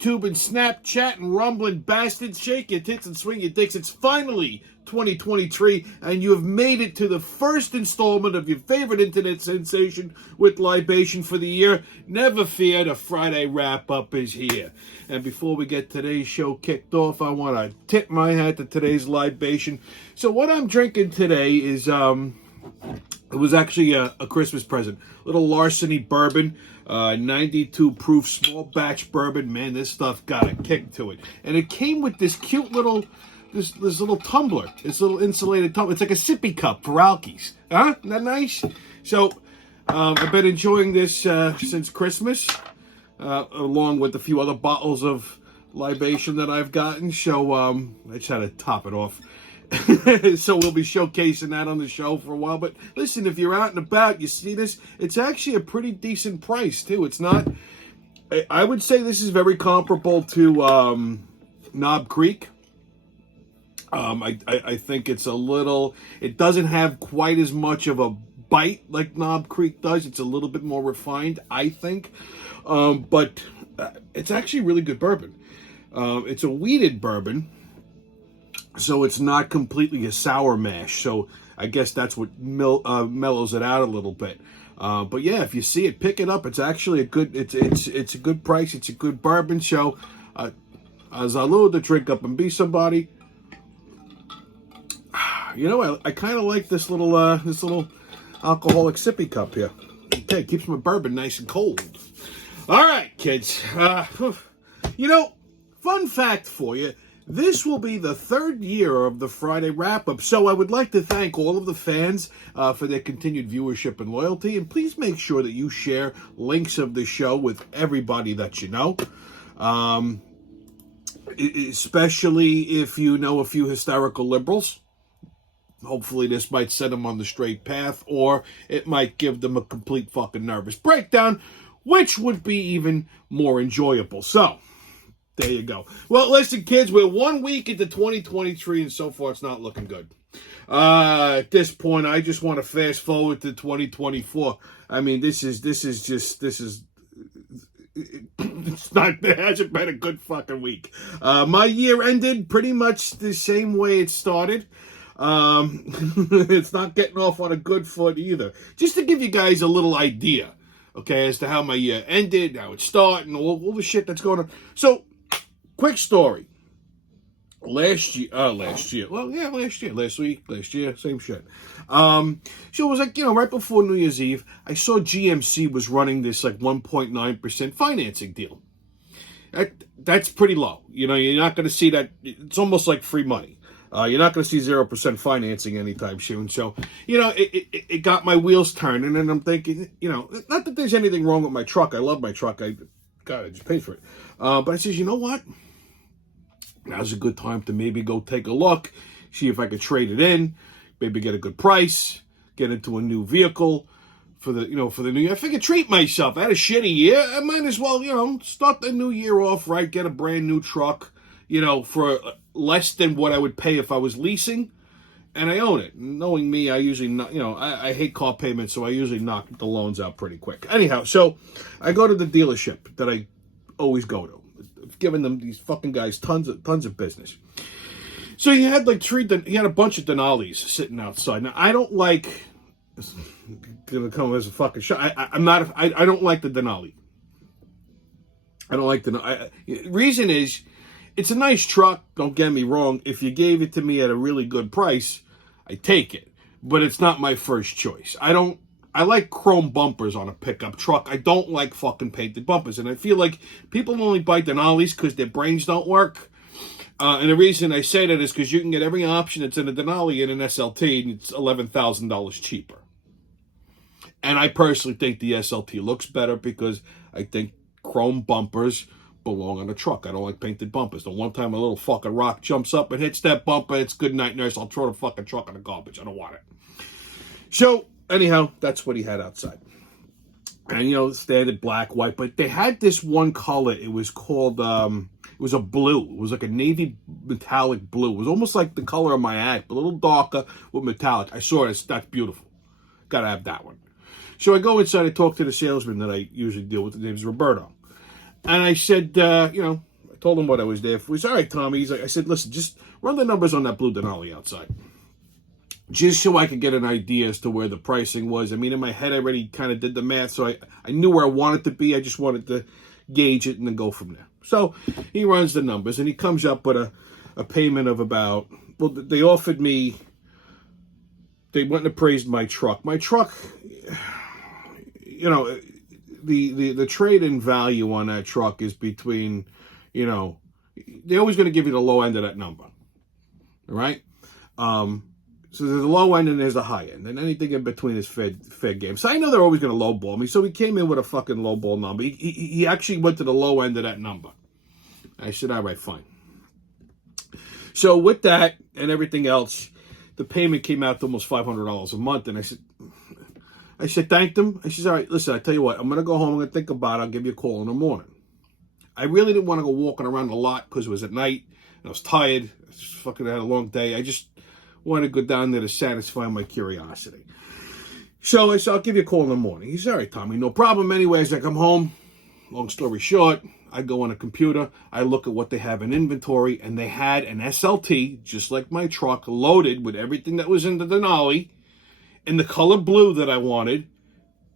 YouTube and Snapchat and rumbling bastards. Shake your tits and swing your dicks. It's finally 2023, and you have made it to the first installment of your favorite internet sensation with libation for the year. Never fear, the Friday wrap-up is here. And before we get today's show kicked off, I want to tip my hat to today's libation. So what I'm drinking today is, it was actually a Christmas present. Little Larceny bourbon, 92 proof small batch bourbon. Man, this stuff got a kick to it. And it came with this cute little, this little tumbler, this little insulated tumbler. It's like a sippy cup for alkies. Huh? Isn't that nice? So, I've been enjoying this since Christmas, along with a few other bottles of libation that I've gotten. So, I just had to top it off. So we'll be showcasing that on the show for a while. But listen, if you're out and about, you see this, it's actually a pretty decent price, too. It's not, I would say this is very comparable to Knob Creek. I think it's a little, it doesn't have quite as much of a bite like Knob Creek does. It's a little bit more refined, I think. But it's actually really good bourbon. It's a wheated bourbon. So it's not completely a sour mash. So I guess that's what mellows it out a little bit. But yeah, if you see it, pick it up. It's actually a good. It's a good price. It's a good bourbon. So as I load the drink up and be somebody, you know, I kind of like this little alcoholic sippy cup here. Okay, it keeps my bourbon nice and cold. All right, kids. You know, fun fact for you. This will be the third year of the Friday wrap-up, so I would like to thank all of the fans for their continued viewership and loyalty, and please make sure that you share links of the show with everybody that you know, especially if you know a few hysterical liberals. Hopefully this might set them on the straight path, or it might give them a complete fucking nervous breakdown, which would be even more enjoyable. So, there you go. Well, listen, kids, we're 1 week into 2023, and so far it's not looking good. At this point, I just want to fast forward to 2024. I mean, it hasn't been a good fucking week. My year ended pretty much the same way it started. It's not getting off on a good foot either. Just to give you guys a little idea, okay, as to how my year ended, how it started, and all the shit that's going on. So, quick story. Last year, last year, same shit. So it was like, you know, right before New Year's Eve, I saw GMC was running this like 1.9% financing deal. That's pretty low. You know, you're not going to see that. It's almost like free money. You're not going to see 0% financing anytime soon. So, you know, it got my wheels turning, and I'm thinking, you know, not that there's anything wrong with my truck. I love my truck. I just paid for it. But I says, you know what? Now's a good time to maybe go take a look, see if I could trade it in, maybe get a good price, get into a new vehicle for the new year. I figured treat myself. I had a shitty year. I might as well, you know, start the new year off right, get a brand new truck, you know, for less than what I would pay if I was leasing, and I own it. Knowing me, I usually, I hate car payments, so I usually knock the loans out pretty quick. Anyhow, so I go to the dealership that I always go to. I've given them, these fucking guys, tons of business. So he had like he had a bunch of Denali's sitting outside. Now I don't like, it's gonna come as a fucking shot. I don't like the Denali. I don't like the reason is, it's a nice truck, don't get me wrong. If you gave it to me at a really good price, I take it. But it's not my first choice. I like chrome bumpers on a pickup truck. I don't like fucking painted bumpers. And I feel like people only buy Denali's because their brains don't work. And the reason I say that is because you can get every option that's in a Denali in an SLT, and it's $11,000 cheaper. And I personally think the SLT looks better because I think chrome bumpers belong on a truck. I don't like painted bumpers. The one time a little fucking rock jumps up and hits that bumper, it's good night, nurse. I'll throw the fucking truck in the garbage. I don't want it. So, anyhow, that's what he had outside. And, you know, standard black, white. But they had this one color. It was called, it was a blue. It was like a navy metallic blue. It was almost like the color of my act, but a little darker with metallic. I saw it. That's beautiful. Got to have that one. So I go inside. I talk to the salesman that I usually deal with. His name's Roberto. And I said, you know, told him what I was there for. He's all right, Tommy. He's like, I said, listen, just run the numbers on that blue Denali outside, just so I could get an idea as to where the pricing was. I mean, in my head, I already kind of did the math, so I knew where I wanted to be. I just wanted to gauge it and then go from there. So he runs the numbers, and he comes up with a payment of about, well, they offered me, they went and appraised my truck. My truck, you know, the trade-in value on that truck is between, you know, they're always going to give you the low end of that number, all right? So there's a low end and there's a high end, and anything in between is fair game. So I know they're always going to lowball me, so he came in with a fucking lowball number. He actually went to the low end of that number. I said, all right, fine. So with that and everything else, the payment came out to almost $500 a month, and I said, thanked him. I said, all right, listen, I tell you what, I'm going to go home, I'm going to think about it, I'll give you a call in the morning. I really didn't want to go walking around the lot because it was at night, and I was tired. I just fucking had a long day. I just wanted to go down there to satisfy my curiosity. So I said, I'll give you a call in the morning. He said, all right, Tommy, no problem. Anyways, I come home. Long story short, I go on a computer. I look at what they have in inventory, and they had an SLT, just like my truck, loaded with everything that was in the Denali, in the color blue that I wanted,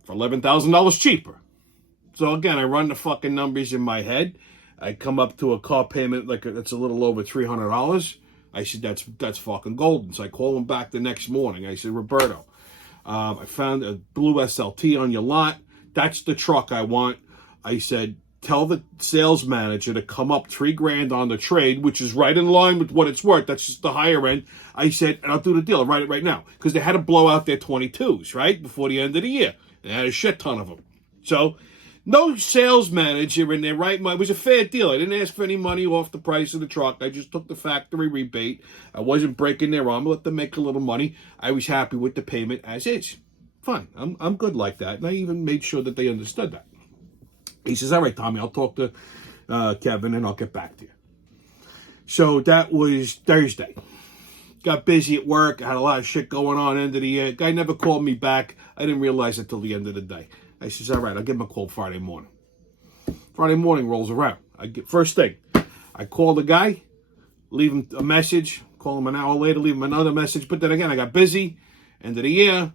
for $11,000 cheaper. So again, I run the fucking numbers in my head. I come up to a car payment that's a little over $300. I said, that's fucking golden. So I call him back the next morning. I said, Roberto, I found a blue SLT on your lot. That's the truck I want. I said, tell the sales manager to come up $3,000 on the trade, which is right in line with what it's worth. That's just the higher end. I said, and I'll do the deal. I'll write it right now. Because they had to blow out their 22s, right? Before the end of the year. They had a shit ton of them. So no sales manager in their right mind. It was a fair deal. I didn't ask for any money off the price of the truck. I just took the factory rebate. I wasn't breaking their arm. I let them make a little money. I was happy with the payment as is. Fine. I'm good like that. And I even made sure that they understood that. He says, all right, Tommy, I'll talk to Kevin and I'll get back to you. So that was Thursday. Got busy at work. I had a lot of shit going on end of the year. Guy never called me back. I didn't realize it till the end of the day. I says, all right, I'll give him a call Friday morning. Friday morning rolls around. First thing, I call the guy, leave him a message, call him an hour later, leave him another message. But then again, I got busy. End of the year,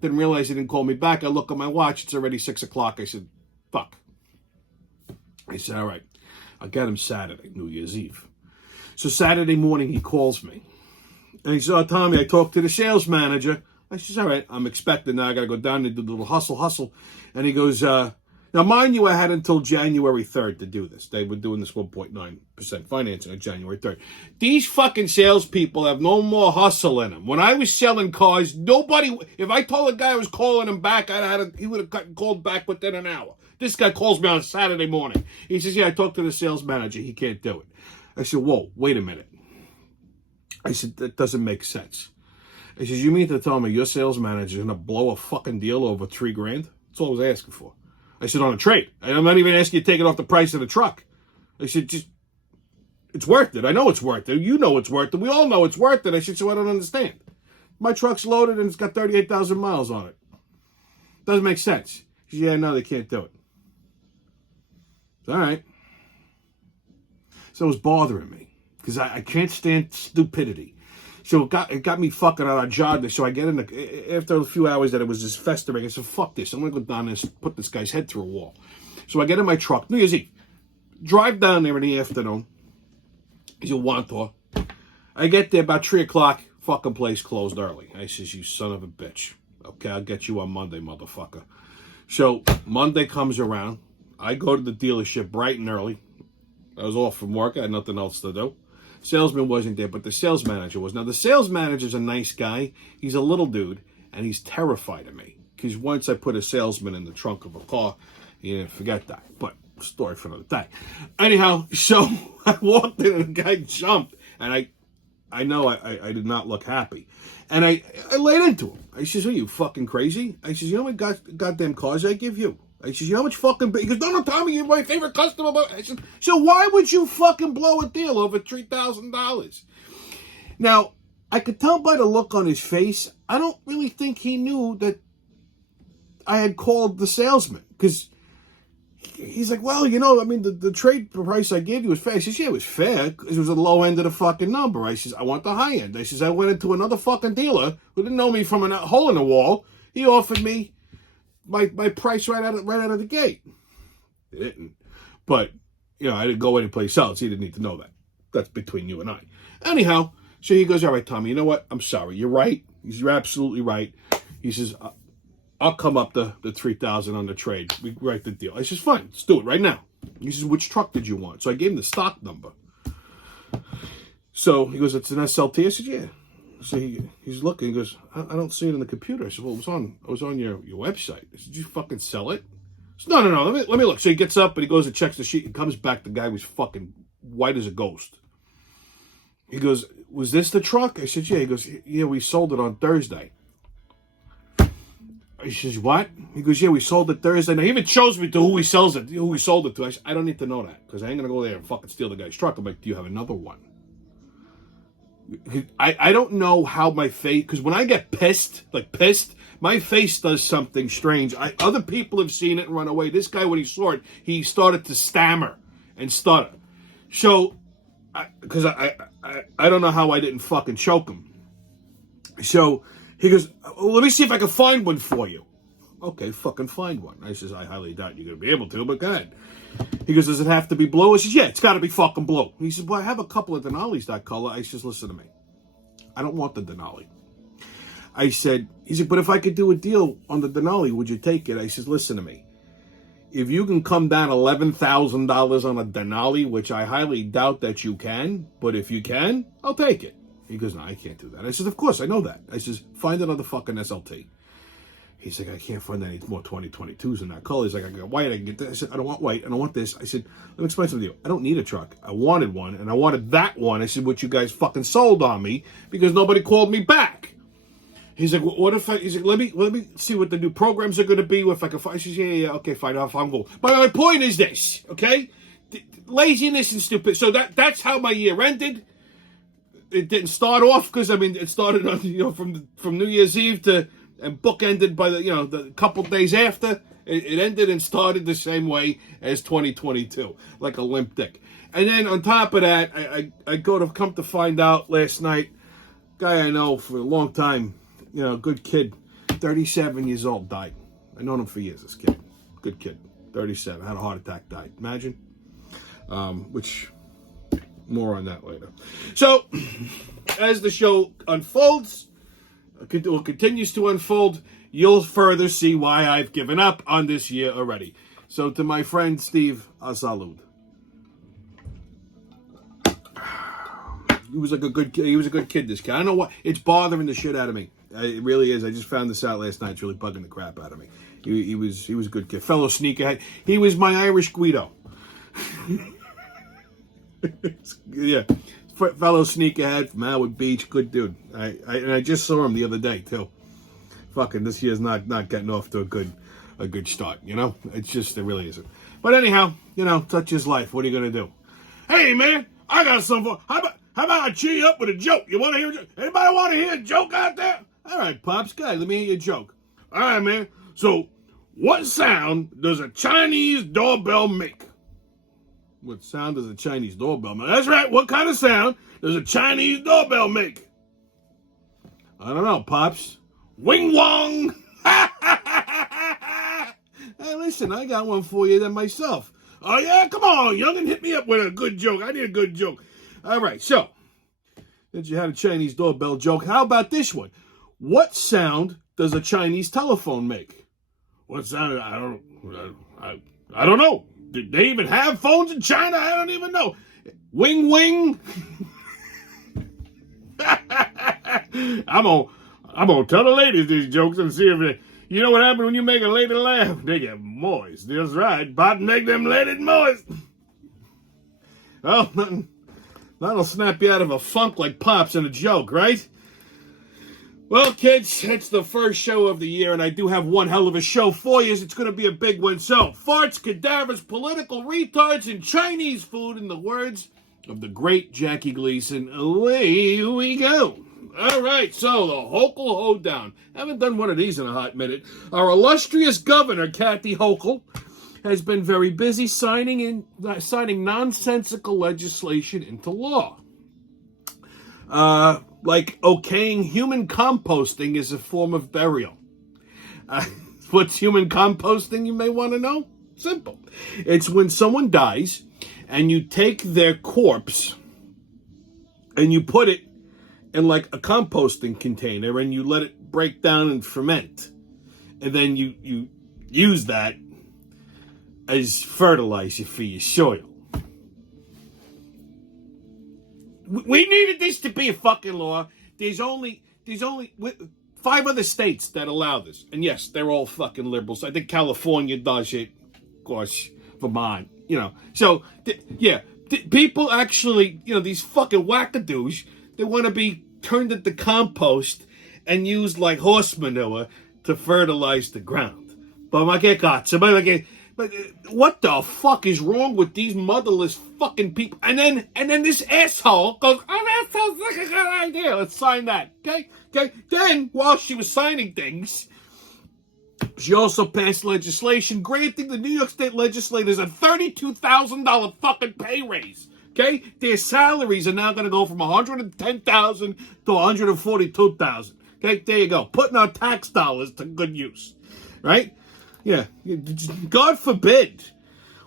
didn't realize he didn't call me back. I look at my watch. It's already 6 o'clock. I said, fuck. I said, all right, I'll get him Saturday, New Year's Eve. So Saturday morning, he calls me. And he said, oh, Tommy, I talked to the sales manager. I says, all right, I'm expecting now. I got to go down and do the little hustle. And he goes, now, mind you, I had until January 3rd to do this. They were doing this 1.9% financing on January 3rd. These fucking salespeople have no more hustle in them. When I was selling cars, nobody, if I told a guy I was calling him back, he would have gotten called back within an hour. This guy calls me on a Saturday morning. He says, yeah, I talked to the sales manager. He can't do it. I said, whoa, wait a minute. I said, that doesn't make sense. He says, you mean to tell me your sales manager is going to blow a fucking deal over $3,000? That's all I was asking for. I said, on a trade. I'm not even asking you to take it off the price of the truck. I said, just, it's worth it. I know it's worth it. You know it's worth it. We all know it's worth it. I said, so I don't understand. My truck's loaded and it's got 38,000 miles on it. Doesn't make sense. He said, yeah, no, they can't do it. All right. So it was bothering me because I can't stand stupidity. So it got me fucking on our job. So I get in after a few hours that it was just festering. I said, fuck this. I'm going to go down and put this guy's head through a wall. So I get in my truck, New Year's Eve. Drive down there in the afternoon. He's a Wantor. I get there about 3 o'clock. Fucking place closed early. I says, you son of a bitch. Okay, I'll get you on Monday, motherfucker. So Monday comes around. I go to the dealership bright and early. I was off from work. I had nothing else to do. Salesman wasn't there, but the sales manager was. Now, the sales manager's a nice guy. He's a little dude, and he's terrified of me. Because once I put a salesman in the trunk of a car, he didn't forget that. But story for another day. Anyhow, so I walked in and the guy jumped. And I know I did not look happy. And I laid into him. I says, are you fucking crazy? I says, you know how many goddamn cars I give you? I says, you know how much fucking... He goes, no, Tommy, you're my favorite customer. I said, so why would you fucking blow a deal over $3,000? Now, I could tell by the look on his face, I don't really think he knew that I had called the salesman. Because he's like, well, I mean, the trade price I gave you was fair. I says, yeah, it was fair. It was the low end of the fucking number. I says, I want the high end. I says, I went into another fucking dealer who didn't know me from a hole in the wall. He offered me my price right out of the gate. He didn't. But, I didn't go anyplace else. He didn't need to know that. That's between you and I. Anyhow, so he goes, all right, Tommy, you know what? I'm sorry. You're right. You're absolutely right. He says, I'll come up the $3,000 on the trade. We write the deal. I says, fine, let's do it right now. He says, which truck did you want? So I gave him the stock number. So he goes, it's an SLT. I said, yeah. So he's looking. He goes, I don't see it in the computer. I said, well, it was on your website. I said, did you fucking sell it? I said, no. Let me look. So he gets up and he goes and checks the sheet and comes back. The guy was fucking white as a ghost. He goes, was this the truck? I said, yeah. He goes, yeah, we sold it on Thursday. He says, what? He goes, yeah, we sold it Thursday. Now, he even shows me to who he sold it to. I said, I don't need to know that because I ain't going to go there and fucking steal the guy's truck. I'm like, do you have another one? I don't know how my face, because when I get pissed, my face does something strange. Other people have seen it and run away. This guy, when he saw it, he started to stammer and stutter. So, because I don't know how I didn't fucking choke him. So, he goes, well, let me see if I can find one for you. Okay, fucking find one. I says, I highly doubt you're going to be able to, but go ahead. He goes, does it have to be blue? I says, yeah, it's got to be fucking blue. He says, well, I have a couple of Denali's that color. I says, listen to me. I don't want the Denali. He said, but if I could do a deal on the Denali, would you take it? I says, listen to me. If you can come down $11,000 on a Denali, which I highly doubt that you can, but if you can, I'll take it. He goes, no, I can't do that. I says, of course, I know that. I says, find another fucking SLT. He's like, I can't find any more 2022s in that color. He's like, I got white, I can get this. I said, I don't want white, I don't want this. I said, let me explain something to you. I don't need a truck. I wanted one, and I wanted that one. I said, what you guys fucking sold on me because nobody called me back. He's like, what if he's like, let me see what the new programs are going to be. If I can find, I said, yeah, okay, fine, I'll go. But my point is this, okay? Laziness and stupid. So that's how my year ended. It didn't start off because, I mean, it started on, from New Year's Eve and bookended by the couple days after. It ended and started the same way as 2022, like a limp dick. And then on top of that, I come to find out last night, guy I know for a long time, good kid, 37 years old, died. I known him for years, this kid. Good kid, 37, had a heart attack, died. Imagine. Which, more on that later. So, as the show unfolds, continues to unfold, you'll further see why I've given up on this year already. So to my friend Steve, salud. He was like a good kid. He was a good kid, this kid. I don't know what, it's bothering the shit out of me. It really is. I just found this out last night. It's really bugging the crap out of me. He was a good kid. Fellow sneakerhead. He was my Irish Guido. Yeah. Fellow sneakerhead from Howard Beach, good dude. I just saw him the other day too. Fucking this year's not getting off to a good start. It's just, it really isn't. But anyhow, such is life. What are you gonna do? Hey man, I got something. How about I cheer you up with a joke? You want to hear a joke? Anybody want to hear a joke out there? All right, Pops, guy, let me hear your joke. All right, man. So, what sound does a Chinese doorbell make? What sound does a Chinese doorbell make? That's right. What kind of sound does a Chinese doorbell make? I don't know, Pops. Wing wong. Hey, listen, I got one for you then myself. Oh, yeah? Come on, youngin', hit me up with a good joke. I need a good joke. All right, so, since you had a Chinese doorbell joke, how about this one? What sound does a Chinese telephone make? What sound? I don't know. Do they even have phones in China? I don't even know. Wing wing. I'm gonna tell the ladies these jokes and see if you know what happens when you make a lady laugh. They get moist. That's right. About to make them ladies moist. Oh, that'll snap you out of a funk like Pops in a joke, right? Well, kids, it's the first show of the year, and I do have one hell of a show for you. It's going to be a big one. So, farts, cadavers, political retards, and Chinese food, in the words of the great Jackie Gleason. Away we go. All right, so the Hochul Hoedown. Haven't done one of these in a hot minute. Our illustrious governor, Kathy Hochul, has been very busy signing nonsensical legislation into law. Like okaying human composting is a form of burial. What's human composting, you may want to know? Simple. It's when someone dies and you take their corpse and you put it in like a composting container and you let it break down and ferment. And then you use that as fertilizer for your soil. We needed this to be a fucking law. There's only 5 other states that allow this. And yes, they're all fucking liberals. I think California does it. Of course, Vermont, So, people actually, these fucking wackadoos, they want to be turned into compost and used like horse manure to fertilize the ground. But what the fuck is wrong with these motherless fucking people? And then this asshole goes, "Oh, that sounds like a good idea. Let's sign that." Okay. Then while she was signing things, she also passed legislation granting the New York State legislators a $32,000 fucking pay raise. Okay, their salaries are now going to go from $110,000 to $142,000. Okay, there you go. Putting our tax dollars to good use, right? Yeah, God forbid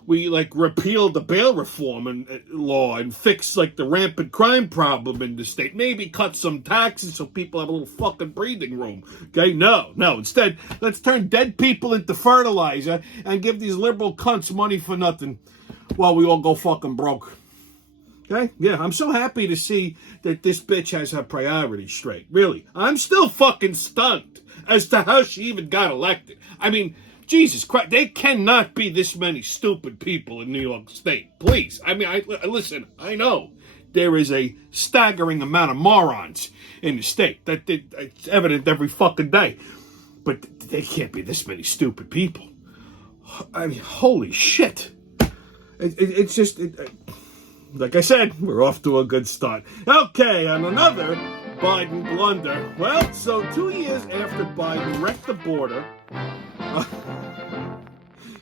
we repeal the bail reform law and fix the rampant crime problem in the state. Maybe cut some taxes so people have a little fucking breathing room. Okay, no. Instead, let's turn dead people into fertilizer and give these liberal cunts money for nothing while we all go fucking broke. Okay, yeah, I'm so happy to see that this bitch has her priorities straight. Really, I'm still fucking stunned as to how she even got elected. I mean, Jesus Christ, there cannot be this many stupid people in New York State. Please. I mean, listen, I know there is a staggering amount of morons in the state. It's evident every fucking day. But there can't be this many stupid people. I mean, holy shit. It's just, like I said, we're off to a good start. Okay, on another Biden blunder. Well, so 2 years after Biden wrecked the border,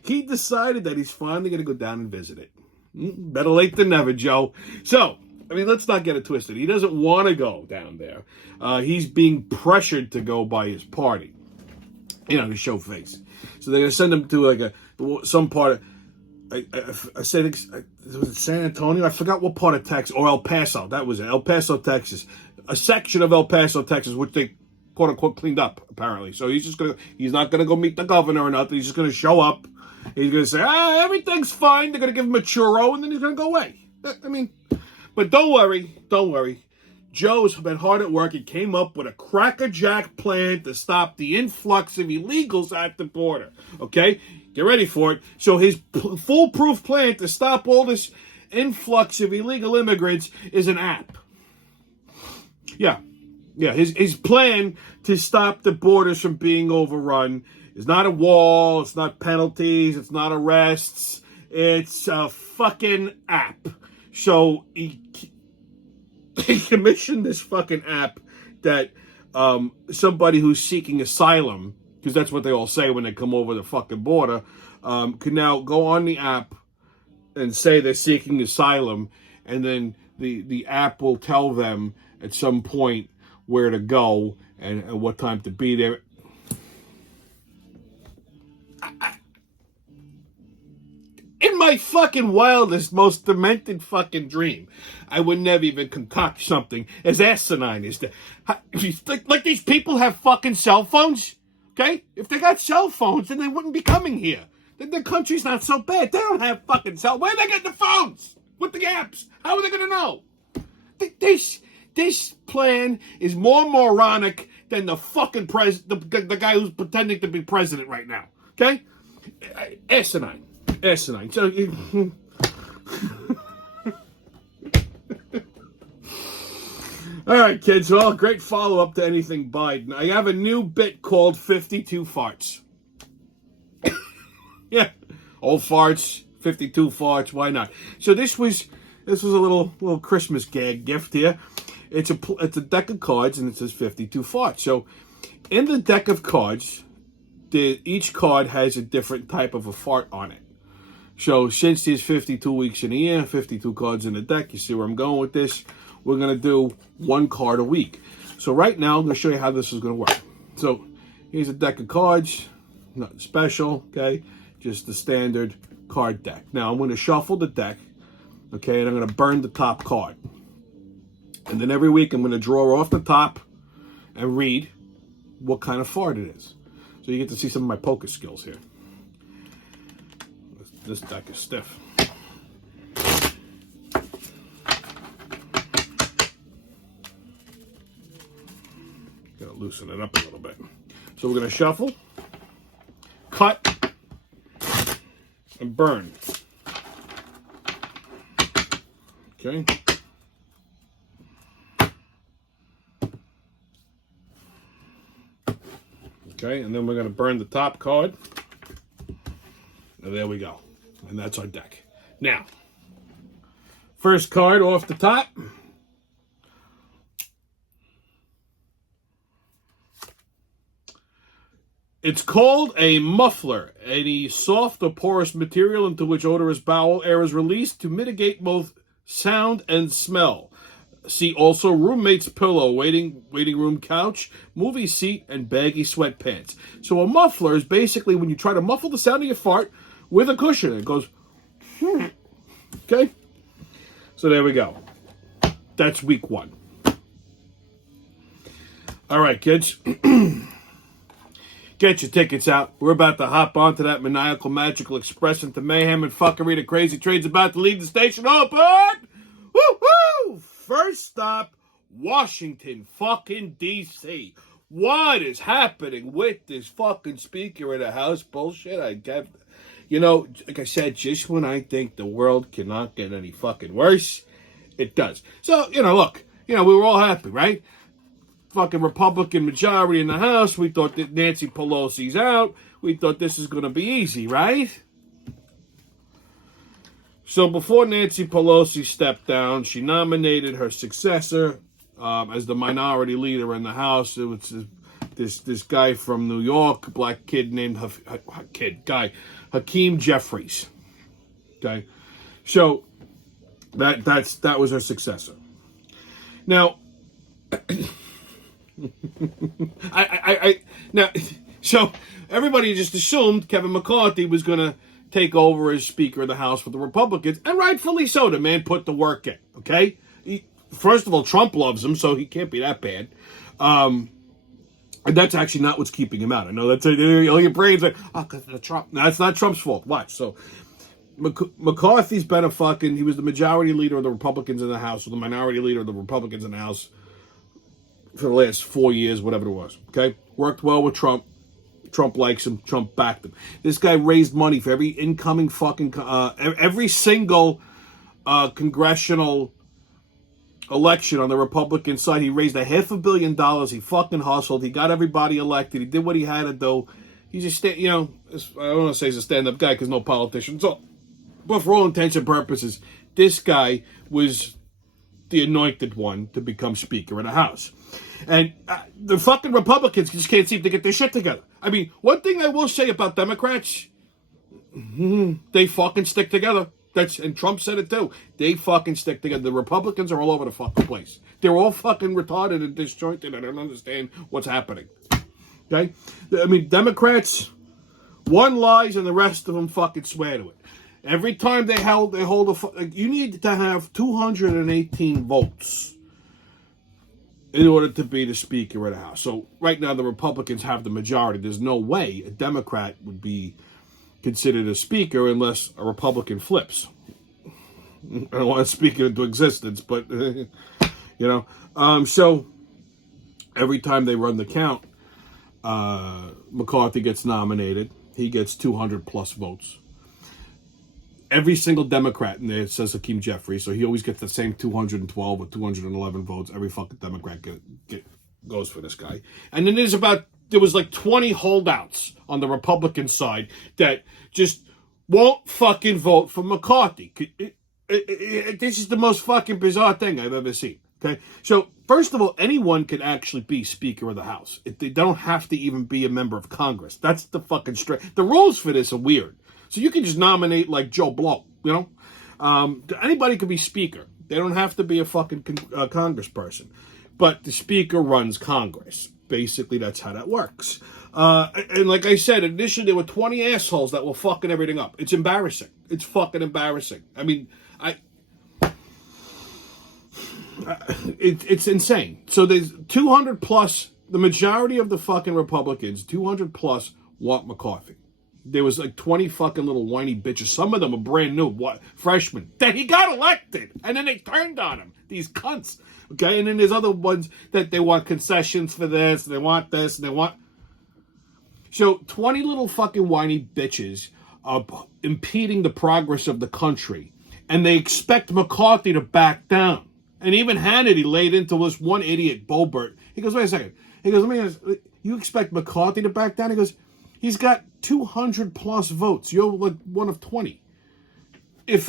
he decided that he's finally going to go down and visit it. Better late than never, Joe. So, I mean, let's not get it twisted. He doesn't want to go down there. He's being pressured to go by his party, to show face. So they're going to send him to some part of, I said, was it San Antonio? I forgot what part of Texas, or El Paso. That was it, El Paso, Texas. A section of El Paso, Texas, which they quote unquote cleaned up, apparently. So he's not gonna go meet the governor or nothing. He's just gonna show up. He's gonna say, everything's fine. They're gonna give him a churro, and then he's gonna go away. I mean, but don't worry. Joe's been hard at work. He came up with a crackerjack plan to stop the influx of illegals at the border. Okay? Get ready for it. So his foolproof plan to stop all this influx of illegal immigrants is an app. Yeah, his plan to stop the borders from being overrun is not a wall, it's not penalties, it's not arrests, it's a fucking app. So he commissioned this fucking app that somebody who's seeking asylum, because that's what they all say when they come over the fucking border, can now go on the app and say they're seeking asylum, and then the app will tell them at some point where to go and what time to be there. In my fucking wildest, most demented fucking dream, I would never even concoct something as asinine as that. Like these people have fucking cell phones, okay? If they got cell phones, then they wouldn't be coming here. The country's not so bad. They don't have fucking cell. Where are they getting the phones? With the apps? How are they going to know? This plan is more moronic than the fucking the guy who's pretending to be president right now. Okay? Asinine. So, all right, kids. Well, great follow-up to anything Biden. I have a new bit called 52 Farts. Yeah. Old farts, 52 farts, why not? So this was a little Christmas gag gift here. It's a deck of cards, and it says 52 farts. So in the deck of cards, each card has a different type of a fart on it. So since there's 52 weeks in a year, 52 cards in the deck, you see where I'm going with this? We're going to do 1 card a week. So right now, I'm going to show you how this is going to work. So here's a deck of cards, nothing special, okay? Just the standard card deck. Now I'm going to shuffle the deck, okay, and I'm going to burn the top card. And then every week I'm going to draw off the top and read what kind of fart it is. So you get to see some of my poker skills here. This deck is stiff. Gotta loosen it up a little bit. So we're gonna shuffle, cut, and burn. Okay. Okay, and then we're gonna burn the top card. And there we go. And that's our deck. Now, first card off the top. It's called a muffler, a soft or porous material into which odorous bowel air is released to mitigate both sound and smell. See also roommate's pillow, waiting room couch, movie seat, and baggy sweatpants. So a muffler is basically when you try to muffle the sound of your fart with a cushion. It goes, okay? So there we go. That's week 1. All right, kids. Get your tickets out. We're about to hop onto that maniacal, magical express into mayhem and fuckery. The crazy train's about to leave the station. Open! Woo-hoo! First stop, Washington fucking D.C. What is happening with this fucking Speaker of the House bullshit? I get, you know, like I said, just when I think the world cannot get any fucking worse, it does. So, you know, look, you know, we were all happy, right? Fucking Republican majority in the House. We thought that Nancy Pelosi's out. We thought this is going to be easy, right? So before Nancy Pelosi stepped down, she nominated her successor as the minority leader in the House. It was this guy from New York, black kid named Hakeem Jeffries. Okay, so that was her successor. Now, so everybody just assumed Kevin McCarthy was going to take over as Speaker of the House for the Republicans, and rightfully so. The man put the work in, okay? First of all, Trump loves him, so he can't be that bad. And that's actually not what's keeping him out. I know that's all your brains like, oh, because of Trump. No, that's not Trump's fault. Watch. So McCarthy's been he was the majority leader of the Republicans in the House, or the minority leader of the Republicans in the House for the last 4 years, whatever it was, okay? Worked well with Trump. Trump likes him. Trump backed him. This guy raised money for every incoming fucking, every single congressional election on the Republican side. He raised $500 million. He fucking hustled. He got everybody elected. He did what he had to do. He's just, you know, I don't want to say he's a stand-up guy because no politician. So, but for all intents and purposes, this guy was the anointed one to become Speaker of the House. And the fucking Republicans just can't seem to get their shit together. I mean, one thing I will say about Democrats, they fucking stick together. And Trump said it too. They fucking stick together. The Republicans are all over the fucking place. They're all fucking retarded and disjointed. I don't understand what's happening. Okay? I mean, Democrats, one lies and the rest of them fucking swear to it. Every time they hold you need to have 218 votes in order to be the Speaker of the House. So right now the Republicans have the majority. There's no way a Democrat would be considered a Speaker unless a Republican flips. I don't want to speak it into existence, but, you know. So every time they run the count, McCarthy gets nominated. He gets 200 plus votes. Every single Democrat in there, it says Hakeem Jeffries, so he always gets the same 212 or 211 votes. Every fucking Democrat goes for this guy. And then there was like 20 holdouts on the Republican side that just won't fucking vote for McCarthy. This is the most fucking bizarre thing I've ever seen. Okay, so first of all, anyone can actually be Speaker of the House. They don't have to even be a member of Congress. That's the fucking straight. The rules for this are weird. So you can just nominate like Joe Blow, you know? Anybody could be speaker. They don't have to be a fucking congressperson. But the speaker runs Congress. Basically, that's how that works. And like I said, initially there were 20 assholes that were fucking everything up. It's embarrassing. It's fucking embarrassing. I mean, it's insane. So there's 200 plus, the majority of the fucking Republicans, 200 plus, want McCarthy. There was like 20 fucking little whiny bitches. Some of them are brand new, freshmen. That he got elected, and then they turned on him. These cunts. Okay, and then there's other ones that they want concessions for this, and they want this, and they want... So 20 little fucking whiny bitches are impeding the progress of the country, and they expect McCarthy to back down. And even Hannity laid into this one idiot, Boebert. He goes, wait a second. He goes, let me ask, you expect McCarthy to back down? He goes, he's got 200 plus votes. You're like one of 20.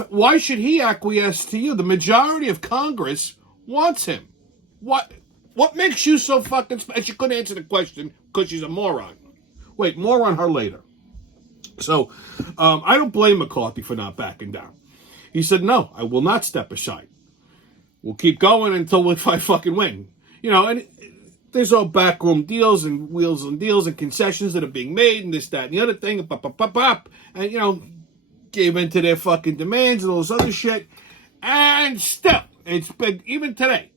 Why should he acquiesce to you? The majority of Congress wants him. What makes you so fucking special? She couldn't answer the question because she's a moron. Wait, more on her later. So, I don't blame McCarthy for not backing down. He said, no, I will not step aside. We'll keep going until I fucking win. You know, and there's all backroom deals and wheels and deals and concessions that are being made and this, that, and the other thing. And, you know, gave in to their fucking demands and all this other shit. And still, it's been, even today,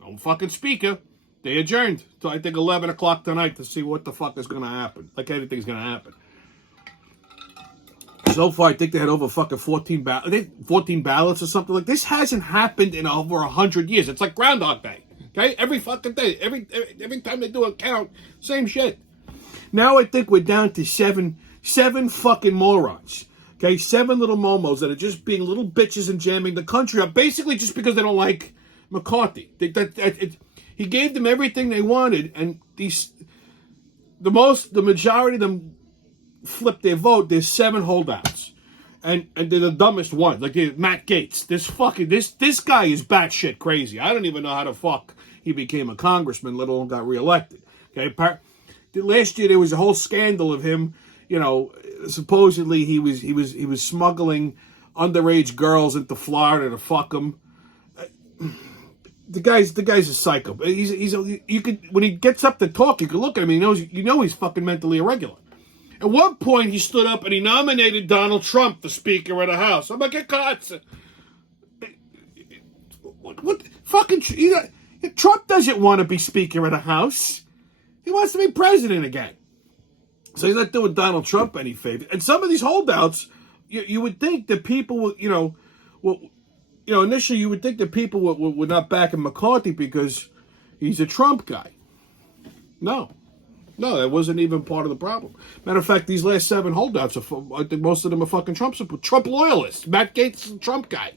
no fucking speaker, they adjourned till I think 11 o'clock tonight to see what the fuck is going to happen. Like anything's going to happen. So far, I think they had over fucking 14 ballots or something like this. Hasn't happened in over 100 years. It's like Groundhog Day. Okay? Every fucking day. Every time they do a count, same shit. Now I think we're down to seven fucking morons. Okay? 7 little momos that are just being little bitches and jamming the country up. Basically just because they don't like McCarthy. He gave them everything they wanted, and the majority of them flip their vote. There's 7 holdouts, and they're the dumbest ones. Like Matt Gaetz. This guy is batshit crazy. I don't even know how the fuck he became a congressman, let alone got reelected. Okay, last year there was a whole scandal of him. You know, supposedly he was smuggling underage girls into Florida to fuck them. The guy's a psycho. You could, when he gets up to talk, you can look at him. You know he's fucking mentally irregular. At one point, he stood up and he nominated Donald Trump for Speaker of the House. I'm like, what fucking Trump doesn't want to be Speaker of the House. He wants to be president again. So he's not doing Donald Trump any favor. And some of these holdouts, you would think that people would, initially you would think that people would not back him McCarthy because he's a Trump guy. No, that wasn't even part of the problem. Matter of fact, these last 7 holdouts, I think most of them are fucking Trump loyalists. Matt Gaetz is a Trump guy.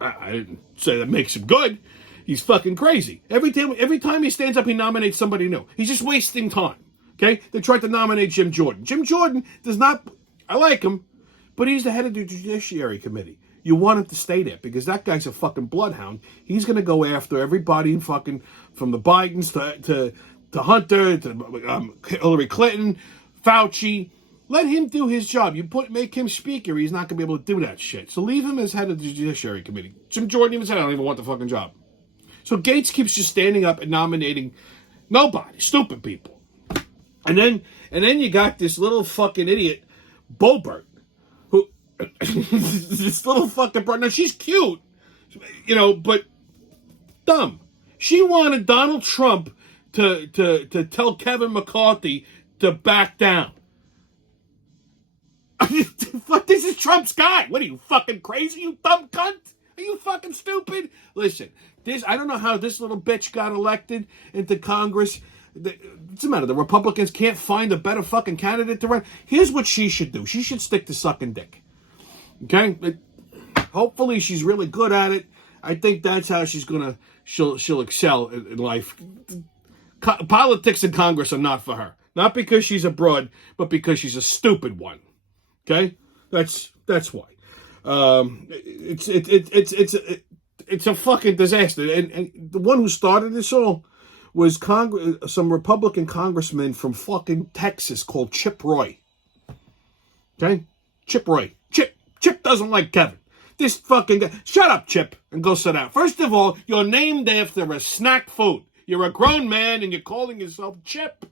I didn't say that makes him good. He's fucking crazy. Every time he stands up, he nominates somebody new. He's just wasting time. Okay? They tried to nominate Jim Jordan. Jim Jordan does not... I like him, but he's the head of the Judiciary Committee. You want him to stay there because that guy's a fucking bloodhound. He's going to go after everybody fucking from the Bidens to Hunter, to Hillary Clinton, Fauci. Let him do his job. Make him speaker, he's not going to be able to do that shit. So leave him as head of the Judiciary Committee. Jim Jordan even said, I don't even want the fucking job. So Gaetz keeps just standing up and nominating nobody, stupid people. And then you got this little fucking idiot, Boebert, who, this little fucking bro. Now she's cute, but dumb. She wanted Donald Trump to tell Kevin McCarthy to back down. What? This is Trump's guy. What are you, fucking crazy, you dumb cunt? Are you fucking stupid? Listen, I don't know how this little bitch got elected into Congress. What's the matter? The Republicans can't find a better fucking candidate to run. Here's what she should do. She should stick to sucking dick. Okay? Hopefully she's really good at it. I think that's how she'll excel in life. Politics and Congress are not for her. Not because she's a broad, but because she's a stupid one. Okay? That's why. It's a fucking disaster. And the one who started this all was some Republican congressman from fucking Texas called Chip Roy. Okay? Chip Roy. Chip doesn't like Kevin. This fucking guy. Shut up, Chip, and go sit down. First of all, you're named after a snack food. You're a grown man and you're calling yourself Chip.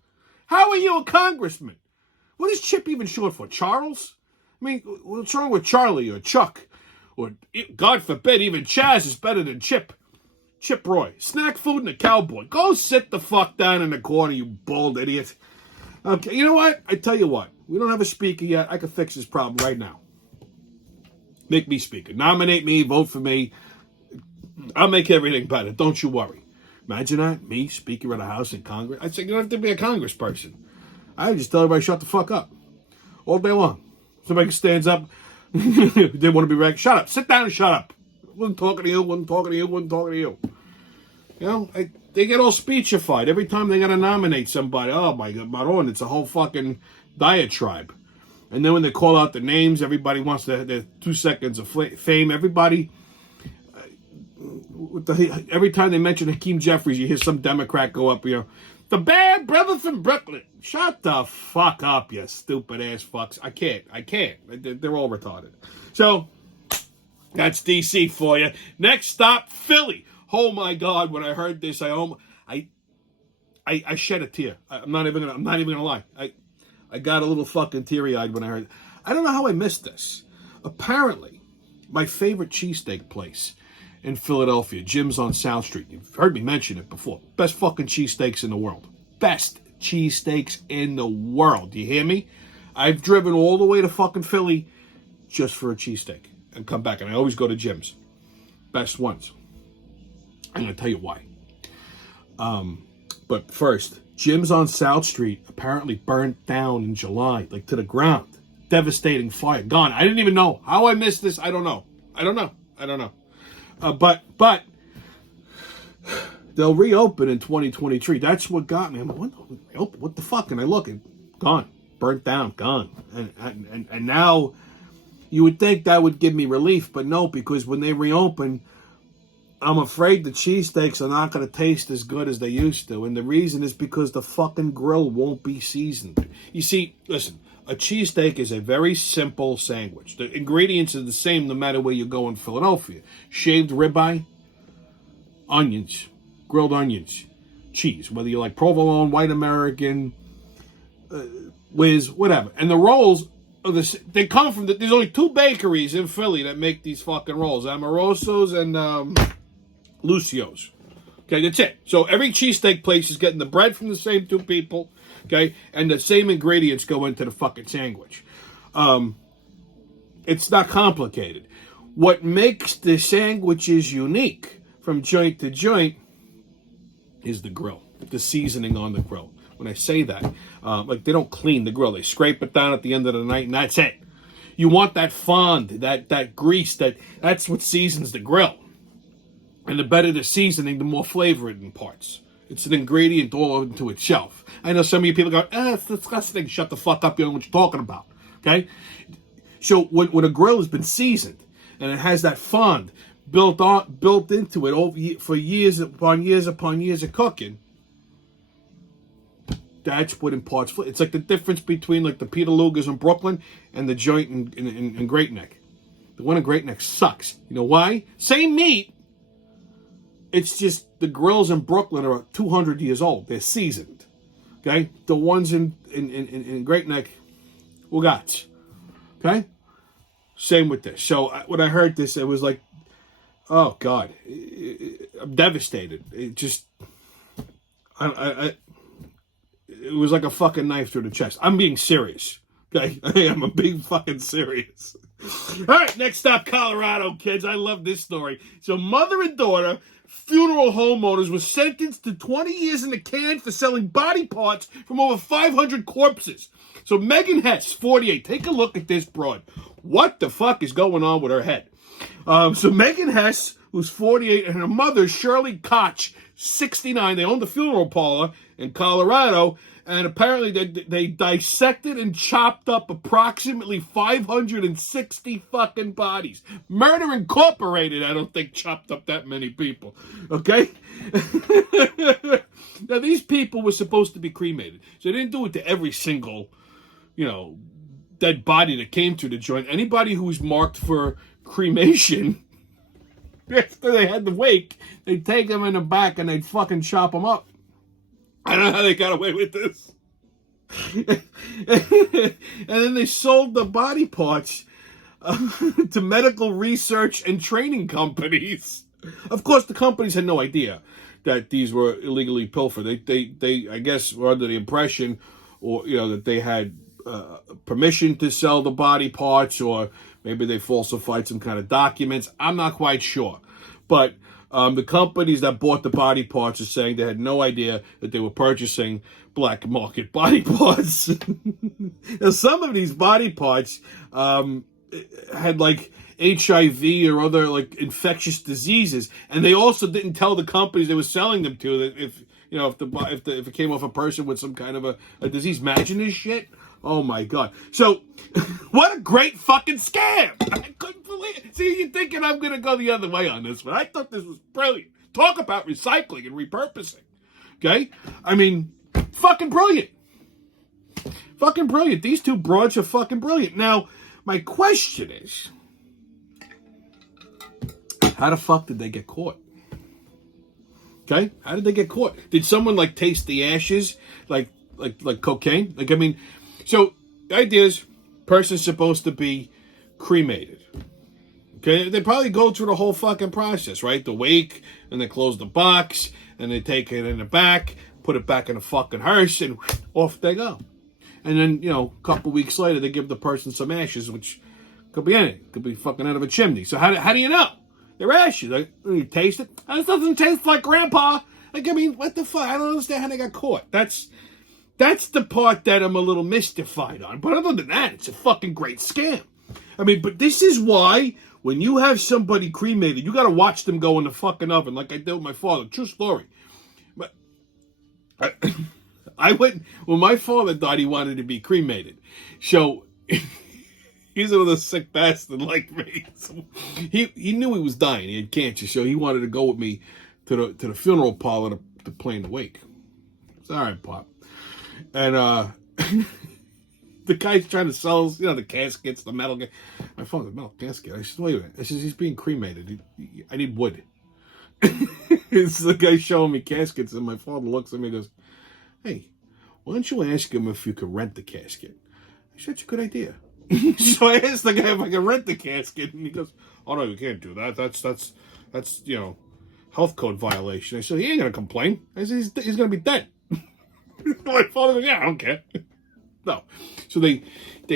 How are you a congressman? What is Chip even short for? Charles? I mean, what's wrong with Charlie or Chuck? Or, God forbid, even Chaz is better than Chip. Chip Roy. Snack food and a cowboy. Go sit the fuck down in the corner, you bald idiot. Okay, you know what? I tell you what. We don't have a speaker yet. I can fix this problem right now. Make me speaker. Nominate me. Vote for me. I'll make everything better. Don't you worry. Imagine that. Me, Speaker of the House in Congress. I'd say you don't have to be a congressperson. I just tell everybody shut the fuck up. All day long. Somebody stands up. They want to be right. Shut up. Sit down and shut up. Wasn't talking to you. Wasn't talking to you. Wasn't talking to you. You know, they get all speechified. Every time they got to nominate somebody. Oh, my God. It's a whole fucking diatribe. And then when they call out the names, everybody wants their 2 seconds of fame. Everybody, every time they mention Hakeem Jeffries, you hear some Democrat go up, the bad brother from Brooklyn. Shut the fuck up, you stupid ass fucks. I can't. They're all retarded. So, that's DC for you. Next stop, Philly. Oh my God, when I heard this, I shed a tear. I'm not even gonna lie. I got a little fucking teary-eyed when I heard it. I don't know how I missed this. Apparently, my favorite cheesesteak place in Philadelphia, Jim's on South Street. You've heard me mention it before. Best fucking cheesesteaks in the world. Best cheesesteaks in the world. Do you hear me? I've driven all the way to fucking Philly just for a cheesesteak and come back. And I always go to Jim's. Best ones. I'm going to tell you why. But first, Jim's on South Street apparently burnt down in July, like to the ground. Devastating fire. Gone. I didn't even know. How I missed this, I don't know. But they'll reopen in 2023. That's what got me. I'm like, what the fuck? And I look, and gone. Burnt down. Gone. And now you would think that would give me relief, but no, because when they reopen, I'm afraid the cheesesteaks are not going to taste as good as they used to. And the reason is because the fucking grill won't be seasoned. You see, listen, a cheesesteak is a very simple sandwich. The ingredients are the same no matter where you go in Philadelphia. Shaved ribeye, onions, grilled onions, cheese. Whether you like provolone, white American, whiz, whatever. And the rolls, they come from, there's only 2 bakeries in Philly that make these fucking rolls. Amoroso's and Lucio's. Okay, that's it. So every cheesesteak place is getting the bread from the same 2 people, okay, and the same ingredients go into the fucking sandwich. It's not complicated. What makes the sandwiches unique from joint to joint is the grill, the seasoning on the grill. When I say that, like they don't clean the grill. They scrape it down at the end of the night, and that's it. You want that fond, that grease, that's what seasons the grill. And the better the seasoning, the more flavor it imparts. It's an ingredient all into itself. I know some of you people go, it's disgusting. Shut the fuck up. You don't know what you're talking about. Okay? So when a grill has been seasoned and it has that fond built into it for years upon years upon years of cooking, that's what imparts flavor. It's like the difference between like the Peter Luger's in Brooklyn and the joint in Great Neck. The one in Great Neck sucks. You know why? Same meat. It's just the grills in Brooklyn are 200 years old. They're seasoned. Okay? The ones in Great Neck, ugats. Okay? Same with this. So when I heard this, it was like, oh, God. I'm devastated. It just, it was like a fucking knife through the chest. I'm being serious. Okay? I am being fucking serious. All right, next stop, Colorado, kids. I love this story. So mother and daughter, funeral homeowners, were sentenced to 20 years in the can for selling body parts from over 500 corpses. So Megan Hess, 48. Take a look at this broad. What the fuck is going on with her head? So Megan Hess, who's 48, and her mother, Shirley Koch, 69. They owned the funeral parlor in Colorado. And apparently they dissected and chopped up approximately 560 fucking bodies. Murder Incorporated, I don't think, chopped up that many people. Okay? Now, these people were supposed to be cremated. So they didn't do it to every single, dead body that came to the joint, anybody who was marked for cremation, after they had the wake, they'd take them in the back and they'd fucking chop them up. I don't know how they got away with this. And then they sold the body parts to medical research and training companies. Of course, the companies had no idea that these were illegally pilfered. They I guess, were under the impression, or that they had permission to sell the body parts, or maybe they falsified some kind of documents. I'm not quite sure, but the companies that bought the body parts are saying they had no idea that they were purchasing black market body parts. Now, some of these body parts had like HIV or other like infectious diseases, and they also didn't tell the companies they were selling them to that if it came off a person with some kind of a disease. Imagine this shit. Oh my God. So what a great fucking scam. I couldn't believe it. See, you're thinking I'm gonna go the other way on this one. I thought this was brilliant. Talk about recycling and repurposing. Okay? I mean, fucking brilliant. Fucking brilliant. These two broads are fucking brilliant. Now, my question is, how the fuck did they get caught? Okay? How did they get caught? Did someone like taste the ashes like cocaine? Like, I mean, so the idea is, person's supposed to be cremated. Okay? They probably go through the whole fucking process, right? The wake, and they close the box, and they take it in the back, put it back in a fucking hearse, and off they go. And then, a couple weeks later, they give the person some ashes, which could be anything. Could be fucking out of a chimney. So how do you know? They're ashes. Like, you taste it. This doesn't taste like Grandpa. Like, I mean, what the fuck? I don't understand how they got caught. That's the part that I'm a little mystified on. But other than that, it's a fucking great scam. I mean, but this is why when you have somebody cremated, you got to watch them go in the fucking oven, like I did with my father. True story. But I went, when my father died, he wanted to be cremated. So he's another sick bastard like me. So he knew he was dying. He had cancer, so he wanted to go with me to the funeral parlor to plan the wake. It's all right, Pop. And the guy's trying to sell us, the caskets, the metal. My father, the metal casket. I said, wait a minute. I said, he's being cremated. I need wood. It's the guy showing me caskets, and my father looks at me and goes, hey, why don't you ask him if you could rent the casket? I said, that's a good idea. So I asked the guy if I could rent the casket, and he goes, oh no, you can't do that. That's health code violation. I said, he ain't gonna complain. I said, he's gonna be dead. My father goes, yeah, I don't care. No. So they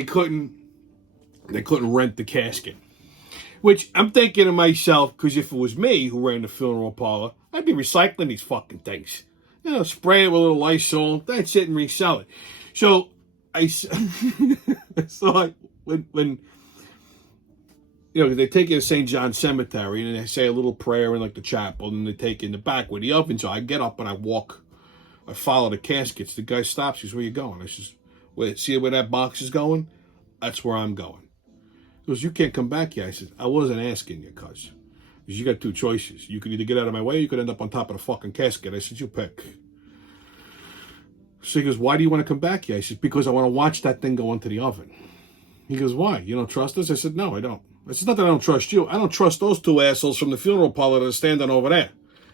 couldn't rent the casket. Which I'm thinking to myself, because if it was me who ran the funeral parlor, I'd be recycling these fucking things. Spray it with a little Lysol, that's it, and resell it. So I saw it when they take you to St. John's Cemetery, and they say a little prayer in like the chapel, and they take you in the back where the ovens are. I get up and I follow the caskets. The guy stops. He says, where you going? I says, wait, see where that box is going? That's where I'm going. He goes, you can't come back here. I said, I wasn't asking you, cuz. Because you got two choices. You could either get out of my way, or you could end up on top of the fucking casket. I said, you pick. So he goes, why do you want to come back here? I said, because I want to watch that thing go into the oven. He goes, why? You don't trust us? I said, no, I don't. I said, not that I don't trust you. I don't trust those two assholes from the funeral parlor that are standing over there.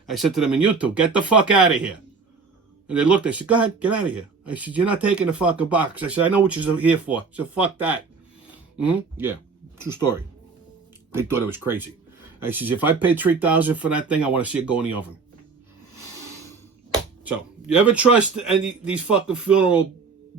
I said to them, and you two, get the fuck out of here. And they looked, I said, go ahead, get out of here. I said, you're not taking the fucking box. I said, I know what you're here for. I said, fuck that. Yeah, true story. They thought it was crazy. I said, if I paid $3,000 for that thing, I want to see it go in the oven. So, you ever trust these fucking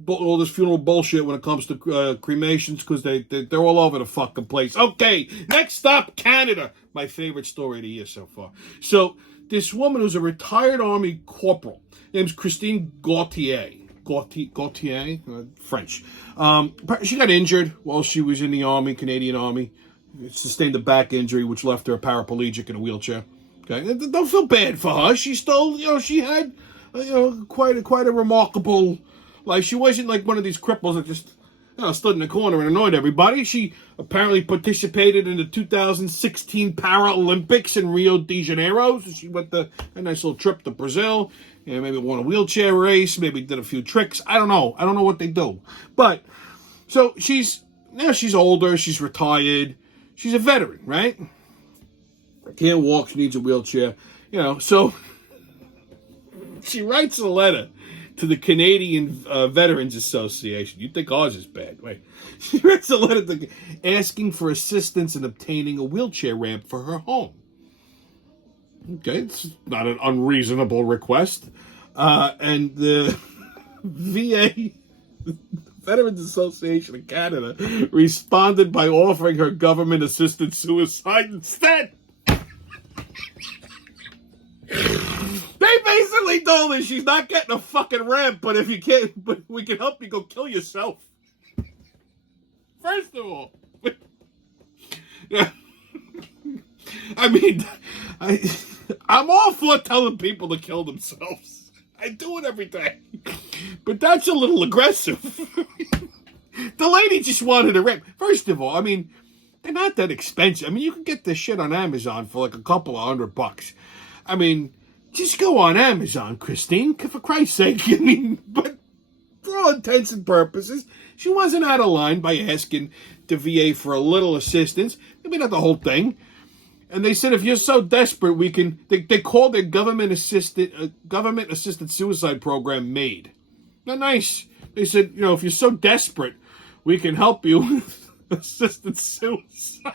all this funeral bullshit when it comes to cremations? Because they're all over the fucking place. Okay, next stop, Canada. My favorite story of the year so far. So, this woman who's a retired Army corporal, name's Christine Gauthier, French. She got injured while she was in the Army, Canadian Army. Sustained a back injury, which left her a paraplegic in a wheelchair. Okay, don't feel bad for her. She still, she had, quite a remarkable life. She wasn't like one of these cripples that just, stood in the corner and annoyed everybody. She apparently participated in the 2016 Paralympics in Rio de Janeiro. So she went a nice little trip to Brazil. Maybe won a wheelchair race. Maybe did a few tricks. I don't know. I don't know what they do. But So she's older, she's retired, she's a veteran, right? Can't walk, she needs a wheelchair, so she writes a letter to the Canadian Veterans Association. You'd think ours is bad. Wait. She writes a letter asking for assistance in obtaining a wheelchair ramp for her home. Okay, it's not an unreasonable request. And the VA, Veterans Association of Canada, responded by offering her government-assisted suicide instead. They basically told her she's not getting a fucking ramp, but we can help you go kill yourself. First of all, yeah. I mean, I'm all for telling people to kill themselves. I do it every day, but that's a little aggressive. The lady just wanted a ramp. First of all, I mean, they're not that expensive. I mean, you can get this shit on Amazon for like a couple of $100. I mean, just go on Amazon, Christine, for Christ's sake. I mean, but for all intents and purposes, she wasn't out of line by asking the VA for a little assistance. Maybe not the whole thing. And they said, if you're so desperate, we can. They called their government-assisted suicide program MAID. Not nice. They said, if you're so desperate, we can help you with assisted suicide.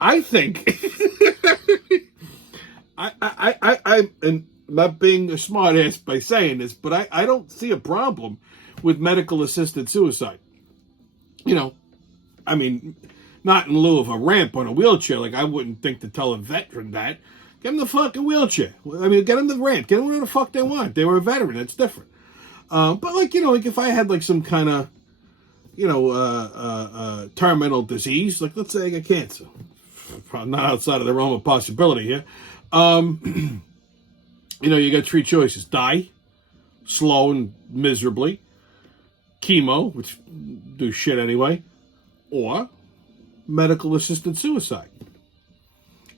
I think I'm not being a smart ass by saying this, but I don't see a problem with medical assisted suicide. I mean, not in lieu of a ramp on a wheelchair. Like, I wouldn't think to tell a veteran that. Get them the fucking wheelchair. I mean, get them the ramp. Get them whatever the fuck they want. They were a veteran. That's different. But like if I had like some kind of terminal disease, like let's say I get cancer. Probably not outside of the realm of possibility here. You got three choices: die, slow and miserably, chemo, which do shit anyway, or medical assisted suicide.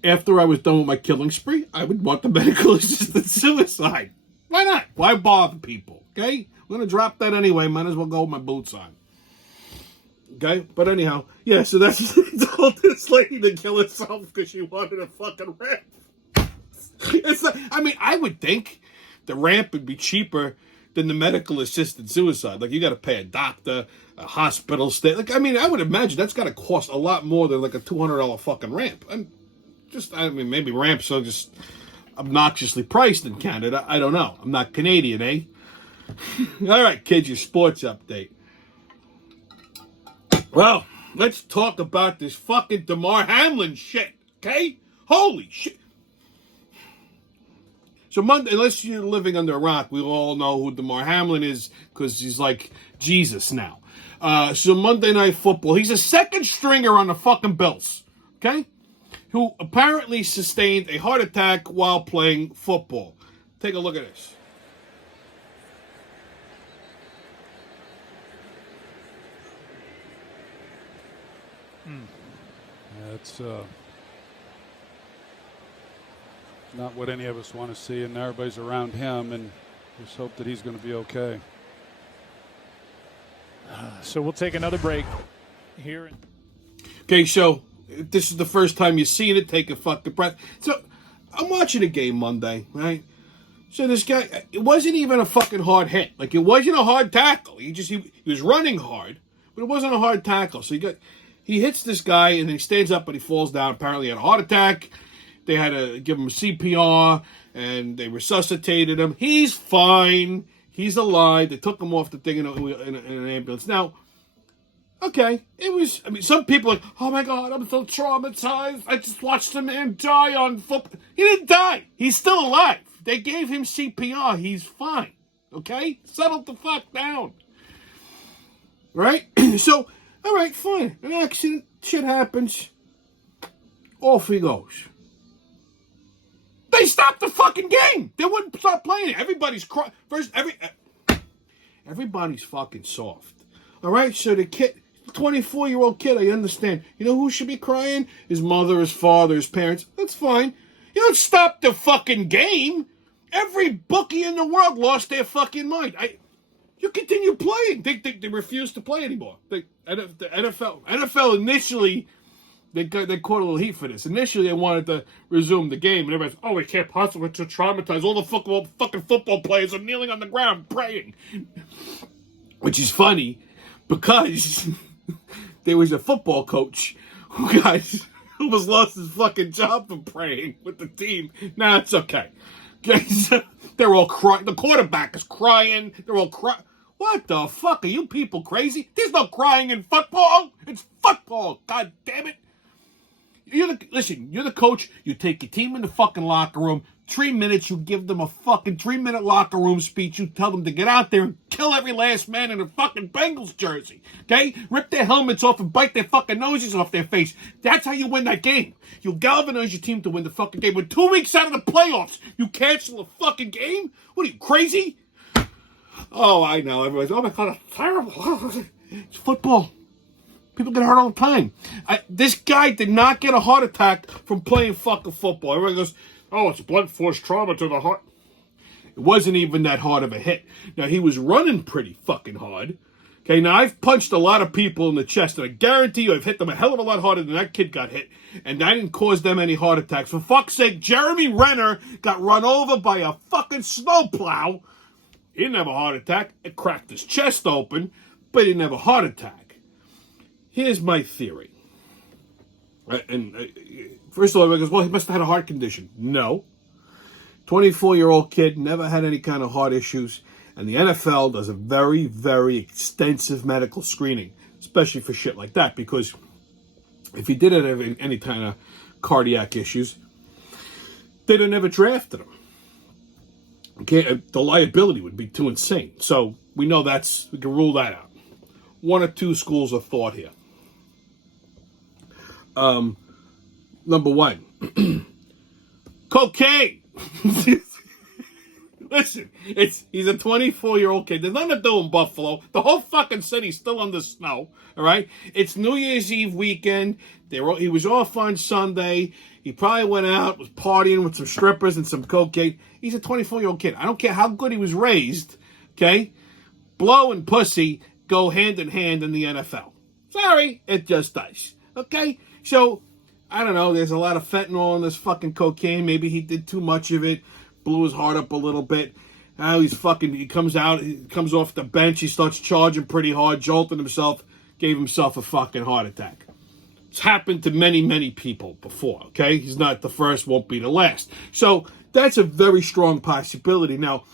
After I was done with my killing spree, I would want the medical assisted suicide. Why not? Why bother people? Okay? I'm going to drop that anyway. Might as well go with my boots on. Okay? But anyhow, yeah, so that's he told this lady to kill herself because she wanted a fucking ramp. It's like, I mean, I would think the ramp would be cheaper than the medical assisted suicide. Like, you got to pay a doctor, a hospital stay. Like, I mean, I would imagine that's got to cost a lot more than like a $200 fucking ramp. Maybe ramps are just obnoxiously priced in Canada. I don't know. I'm not Canadian, eh? All right, kids, your sports update. Well, let's talk about this fucking Damar Hamlin shit, okay? Holy shit. So Monday, unless you're living under a rock, we all know who Damar Hamlin is because he's like Jesus now. So Monday Night Football, he's a second stringer on the fucking Bills, okay? Who apparently sustained a heart attack while playing football. Take a look at this. That's not what any of us want to see, and everybody's around him, and just hope that he's going to be okay. So we'll take another break here. Okay, so this is the first time you've seen it. Take a fucking breath. So I'm watching a game Monday, right? So this guy, it wasn't even a fucking hard hit. Like, it wasn't a hard tackle. He was running hard, but it wasn't a hard tackle. So he hits this guy, and then he stands up, but he falls down. Apparently he had a heart attack. They had to give him CPR, and they resuscitated him. He's fine. He's alive. They took him off the thing in an ambulance. Now, okay, some people are like, oh my God, I'm so traumatized. I just watched a man die on football. He didn't die. He's still alive. They gave him CPR. He's fine. Okay? Settle the fuck down. Right? So, all right, fine. An accident. Shit happens. Off he goes. They stopped the fucking game. They wouldn't stop playing it. Everybody's crying. Everybody's fucking soft. All right? So the kid, 24-year-old kid, I understand. You know who should be crying? His mother, his father, his parents. That's fine. You don't stop the fucking game. Every bookie in the world lost their fucking mind. you continue playing. They refuse to play anymore. The NFL initially, they caught a little heat for this. Initially, they wanted to resume the game, and everybody's, we can't possibly traumatize. All the fucking football players are kneeling on the ground praying. Which is funny, because there was a football coach who almost lost his fucking job for praying with the team. Nah, it's okay. They're all crying. The quarterback is crying. They're all crying. What the fuck? Are you people crazy? There's no crying in football. It's football. God damn it. Listen, you're the coach. You take your team in the fucking locker room. 3 minutes, you give them a fucking 3-minute locker room speech. You tell them to get out there and kill every last man in a fucking Bengals jersey. Okay? Rip their helmets off and bite their fucking noses off their face. That's how you win that game. You galvanize your team to win the fucking game. We're 2 weeks out of the playoffs. You cancel a fucking game? What are you, crazy? Oh, I know. Everybody's, oh my God, that's terrible. It's football. People get hurt all the time. This guy did not get a heart attack from playing fucking football. Everybody goes, it's blunt force trauma to the heart. It wasn't even that hard of a hit. Now, he was running pretty fucking hard. Okay, now I've punched a lot of people in the chest, and I guarantee you I've hit them a hell of a lot harder than that kid got hit, and I didn't cause them any heart attacks. For fuck's sake, Jeremy Renner got run over by a fucking snowplow. He didn't have a heart attack. It cracked his chest open, but he didn't have a heart attack. Here's my theory. First of all, everybody goes, he must have had a heart condition. No. 24-year-old kid, never had any kind of heart issues. And the NFL does a very, very extensive medical screening, especially for shit like that. Because if he didn't have any kind of cardiac issues, they'd have never drafted him. Okay, the liability would be too insane. So we know we can rule that out. One or two schools of thought here. Number one, cocaine. Listen, he's a 24-year-old kid. There's nothing to do in Buffalo. The whole fucking city's still under snow, all right? It's New Year's Eve weekend. He was off on Sunday. He probably went out, was partying with some strippers and some cocaine. He's a 24-year-old kid. I don't care how good he was raised, okay? Blow and pussy go hand in hand in the NFL. Sorry, it just does, okay? So, I don't know, there's a lot of fentanyl in this fucking cocaine. Maybe he did too much of it, blew his heart up a little bit. Now he comes off the bench, he starts charging pretty hard, jolting himself, gave himself a fucking heart attack. It's happened to many, many people before, okay? He's not the first, won't be the last. So, that's a very strong possibility. Now,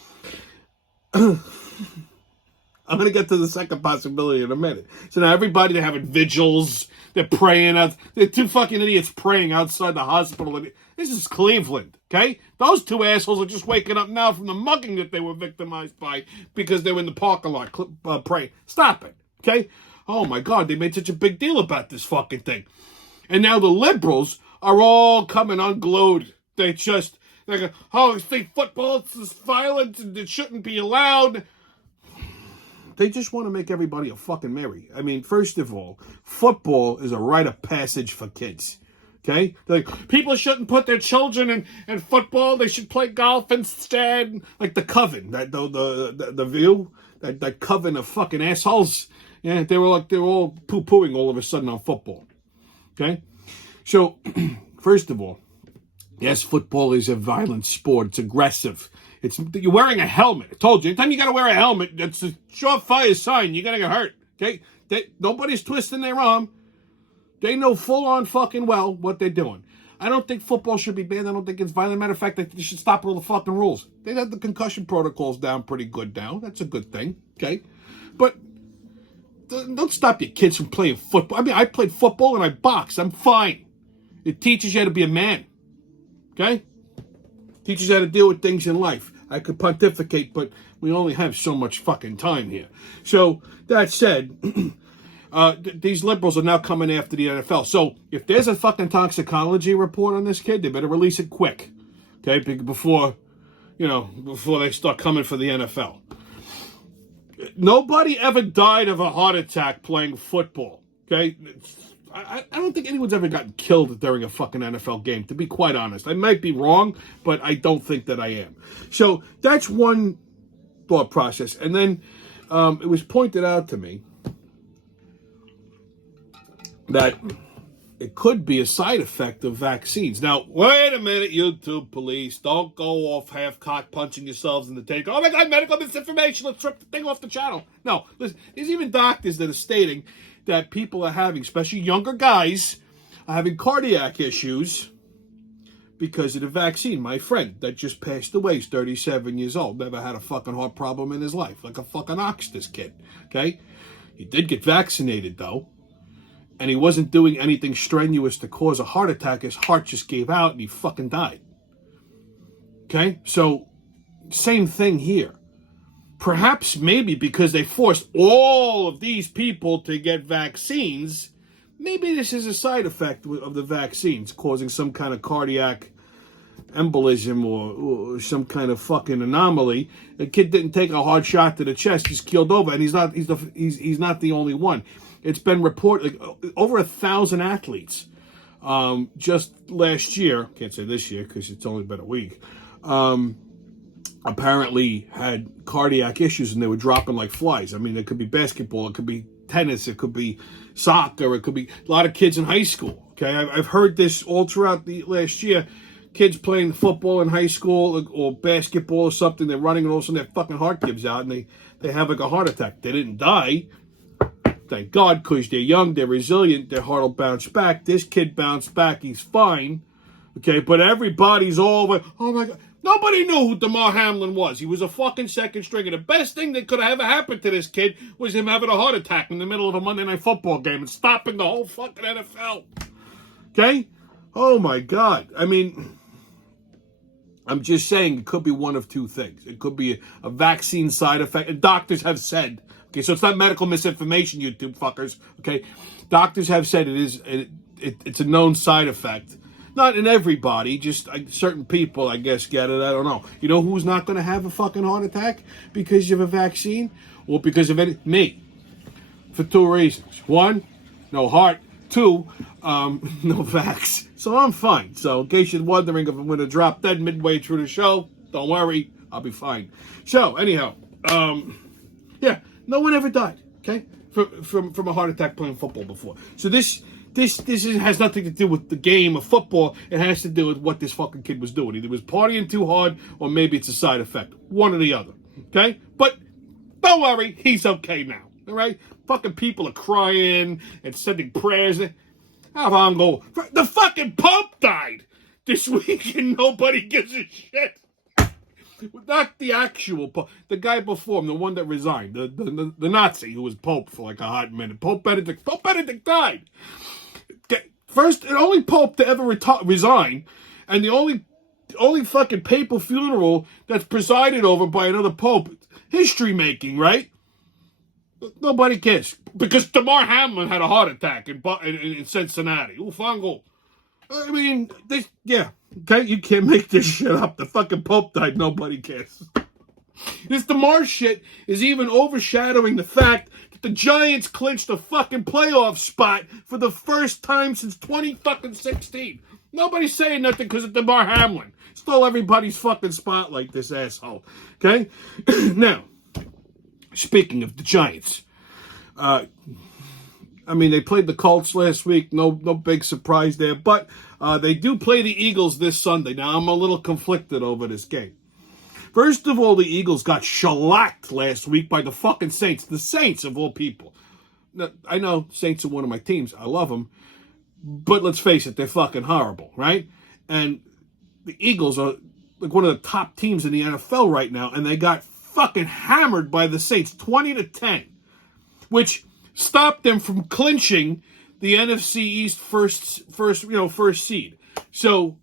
I'm going to get to the second possibility in a minute. So now everybody, they're having vigils, they're praying, they're two fucking idiots praying outside the hospital. This is Cleveland, okay? Those two assholes are just waking up now from the mugging that they were victimized by because they were in the parking lot praying. Stop it, okay? Oh my God, they made such a big deal about this fucking thing. And now the liberals are all coming unglued. They go, I think football is violent and it shouldn't be allowed. They just want to make everybody a fucking Mary. I mean, first of all, football is a rite of passage for kids. Okay? Like, people shouldn't put their children in football. They should play golf instead. Like the coven, the view, that coven of fucking assholes. Yeah, they were all poo-pooing all of a sudden on football. Okay? So, first of all, yes, football is a violent sport. It's aggressive. You're wearing a helmet. I told you, anytime you got to wear a helmet, that's a surefire sign you're going to get hurt. Okay? Nobody's twisting their arm. They know full on fucking well what they're doing. I don't think football should be banned. I don't think it's violent. Matter of fact, they should stop all the fucking rules. They have the concussion protocols down pretty good now. That's a good thing. Okay? But don't stop your kids from playing football. I mean, I played football and I boxed. I'm fine. It teaches you how to be a man. Okay? Teaches you how to deal with things in life. I could pontificate, but we only have so much fucking time here. So, that said, these liberals are now coming after the NFL. So, if there's a fucking toxicology report on this kid, they better release it quick. Okay? Before they start coming for the NFL. Nobody ever died of a heart attack playing football. Okay? I don't think anyone's ever gotten killed during a fucking NFL game, to be quite honest. I might be wrong, but I don't think that I am. So that's one thought process. And then it was pointed out to me that it could be a side effect of vaccines. Now, wait a minute, YouTube police. Don't go off half-cock punching yourselves in the tape. Oh, my God, medical misinformation. Let's rip the thing off the channel. No, listen, there's even doctors that are stating that people are having, especially younger guys, are having cardiac issues because of the vaccine. My friend that just passed away is 37 years old. Never had a fucking heart problem in his life. Like a fucking ox, this kid. Okay? He did get vaccinated, though. And he wasn't doing anything strenuous to cause a heart attack. His heart just gave out and he fucking died. Okay? So, same thing here. Perhaps maybe because they forced all of these people to get vaccines, maybe this is a side effect of the vaccines, causing some kind of cardiac embolism or some kind of fucking anomaly. The kid didn't take a hard shot to the chest, he's keeled over, and he's not the only one. It's been reported, like, over 1,000 athletes just last year, can't say this year because it's only been a week, apparently had cardiac issues and they were dropping like flies. I mean, it could be basketball, it could be tennis, it could be soccer, it could be a lot of kids in high school. Okay, I've heard this all throughout the last year. Kids playing football in high school or basketball or something, they're running and all of a sudden their fucking heart gives out and they have like a heart attack. They didn't die, thank God, because they're young, they're resilient, their heart will bounce back. This kid bounced back, he's fine. Okay, but everybody's all like, oh my God. Nobody knew who DeMar Hamlin was. He was a fucking second stringer. The best thing that could have ever happened to this kid was him having a heart attack in the middle of a Monday Night Football game and stopping the whole fucking NFL. Okay? Oh my God. I mean, I'm just saying it could be one of two things. It could be a vaccine side effect. And doctors have said, okay, so it's not medical misinformation, YouTube fuckers. Okay? Doctors have said it's a known side effect. Not in everybody, just certain people, I guess, get it. I don't know. You know who's not going to have a fucking heart attack because of a vaccine? Or because of me. For two reasons. One, no heart. Two, no vax. So I'm fine. So in case you're wondering if I'm going to drop dead midway through the show, don't worry. I'll be fine. So, anyhow, yeah, no one ever died, okay, from a heart attack playing football before. So this has nothing to do with the game of football. It has to do with what this fucking kid was doing. Either he was partying too hard or maybe it's a side effect. One or the other. Okay? But don't worry, he's okay now. All right? Fucking people are crying and sending prayers. How long ago? The fucking Pope died this week and nobody gives a shit. Not the actual Pope. The guy before him, the one that resigned. The Nazi who was Pope for like a hot minute. Pope Benedict died. First and only Pope to ever resign, and the only fucking papal funeral that's presided over by another Pope. History making, right? Nobody cares. Because DeMar Hamlin had a heart attack in Cincinnati. Ufango. I mean, yeah. Okay, you can't make this shit up. The fucking Pope died. Nobody cares. This DeMar shit is even overshadowing the fact that the Giants clinched a fucking playoff spot for the first time since 2016. Nobody's saying nothing because of DeMar Hamlin. Stole everybody's fucking spotlight, this asshole. Okay? Now, speaking of the Giants, I mean, they played the Colts last week. No big surprise there. But they do play the Eagles this Sunday. Now, I'm a little conflicted over this game. First of all, the Eagles got shellacked last week by the fucking Saints. The Saints, of all people. Now, I know Saints are one of my teams. I love them. But let's face it, they're fucking horrible, right? And the Eagles are like one of the top teams in the NFL right now. And they got fucking hammered by the Saints, 20-10. Which stopped them from clinching the NFC East first seed. So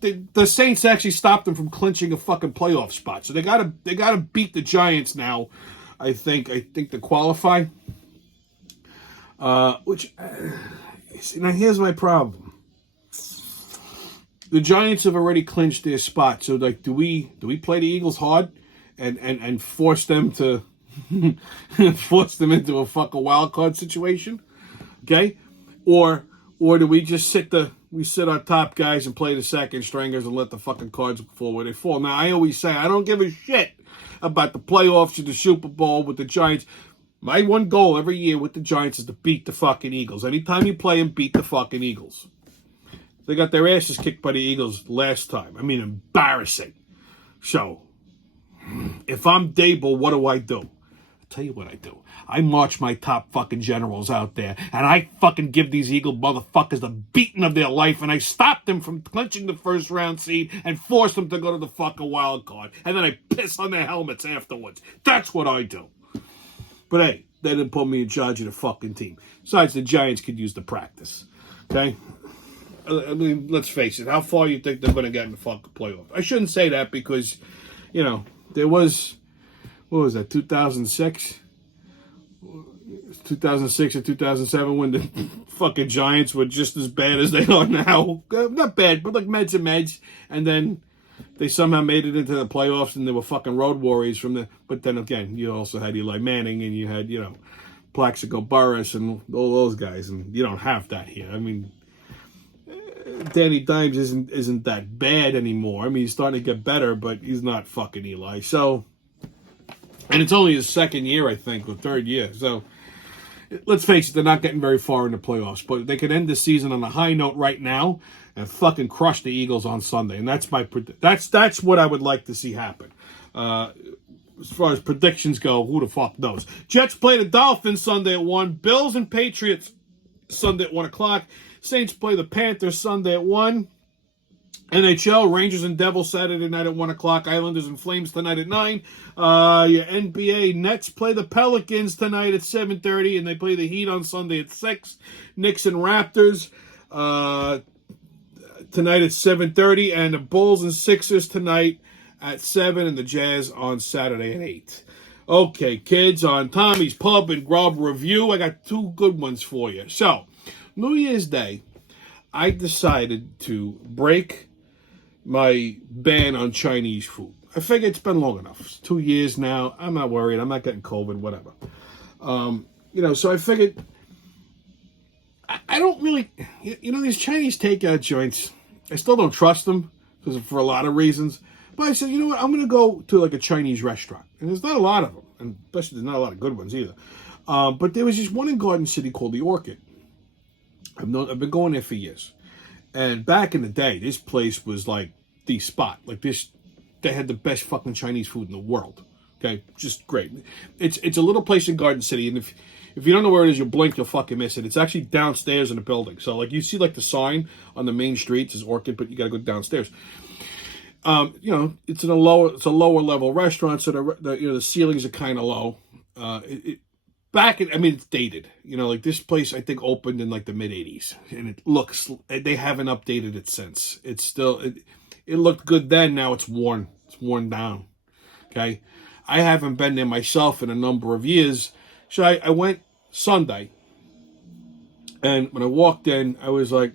the Saints actually stopped them from clinching a fucking playoff spot. So they gotta beat the Giants now. I think to qualify. Now here's my problem. The Giants have already clinched their spot. So like, do we play the Eagles hard and force them to force them into a fucking wild card situation? Okay? Or do we just sit our top guys and play the second stringers and let the fucking cards fall where they fall? Now, I always say I don't give a shit about the playoffs or the Super Bowl with the Giants. My one goal every year with the Giants is to beat the fucking Eagles. Anytime you play them, beat the fucking Eagles. They got their asses kicked by the Eagles last time. I mean, embarrassing. So, if I'm Dable, what do? I'll tell you what I do. I march my top fucking generals out there, and I fucking give these Eagle motherfuckers the beating of their life, and I stop them from clinching the first round seed and force them to go to the fucking wild card. And then I piss on their helmets afterwards. That's what I do. But hey, they didn't put me in charge of the fucking team. Besides, the Giants could use the practice. Okay? I mean, let's face it. How far you think they're going to get in the fucking playoffs? I shouldn't say that because, you know, there was, what was that, 2006? 2006 or 2007 when the fucking Giants were just as bad as they are now. Not bad, but like meds and meds. And then they somehow made it into the playoffs, and they were fucking road warriors from the. But then again, you also had Eli Manning, and you had, you know, Plaxico Burress and all those guys, and you don't have that here. I mean, Danny Dimes isn't that bad anymore. I mean, he's starting to get better, but he's not fucking Eli. So, and it's only his second year, I think, or third year. So, let's face it, they're not getting very far in the playoffs, but they could end the season on a high note right now and fucking crush the Eagles on Sunday. And that's that's what I would like to see happen. As far as predictions go, who the fuck knows? Jets play the Dolphins Sunday at 1. Bills and Patriots Sunday at 1 o'clock. Saints play the Panthers Sunday at 1. NHL, Rangers and Devils Saturday night at 1 o'clock. Islanders and Flames tonight at 9. Your NBA, Nets play the Pelicans tonight at 7:30, and they play the Heat on Sunday at 6. Knicks and Raptors tonight at 7:30, and the Bulls and Sixers tonight at 7, and the Jazz on Saturday at 8. Okay, kids, on Tommy's Pub and Grub Review, I got two good ones for you. So, New Year's Day, I decided to break my ban on Chinese food. I figure it's been long enough. It's 2 years now. I'm not worried. I'm not getting COVID, whatever. You know, so I figured, I don't really, you know, these Chinese takeout joints, I still don't trust them because for a lot of reasons. But I said, you know what, I'm going to go to like a Chinese restaurant. And there's not a lot of them. And especially there's not a lot of good ones either. But there was this one in Garden City called the Orchid. I've been going there for years. And back in the day, this place was like the spot. Like this, they had the best fucking Chinese food in the world. Okay, just great. It's a little place in Garden City, and if you don't know where it is, you'll blink, you'll fucking miss it. It's actually downstairs in the building. So like you see like the sign on the main street says Orchid, but you got to go downstairs. You know, it's a lower level restaurant, so the ceilings are kind of low. It's dated. You know, like this place I think opened in like the mid '80s, and they haven't updated it since. It's still it looked good then. Now it's worn down. Okay, I haven't been there myself in a number of years, so I went Sunday, and when I walked in, I was like,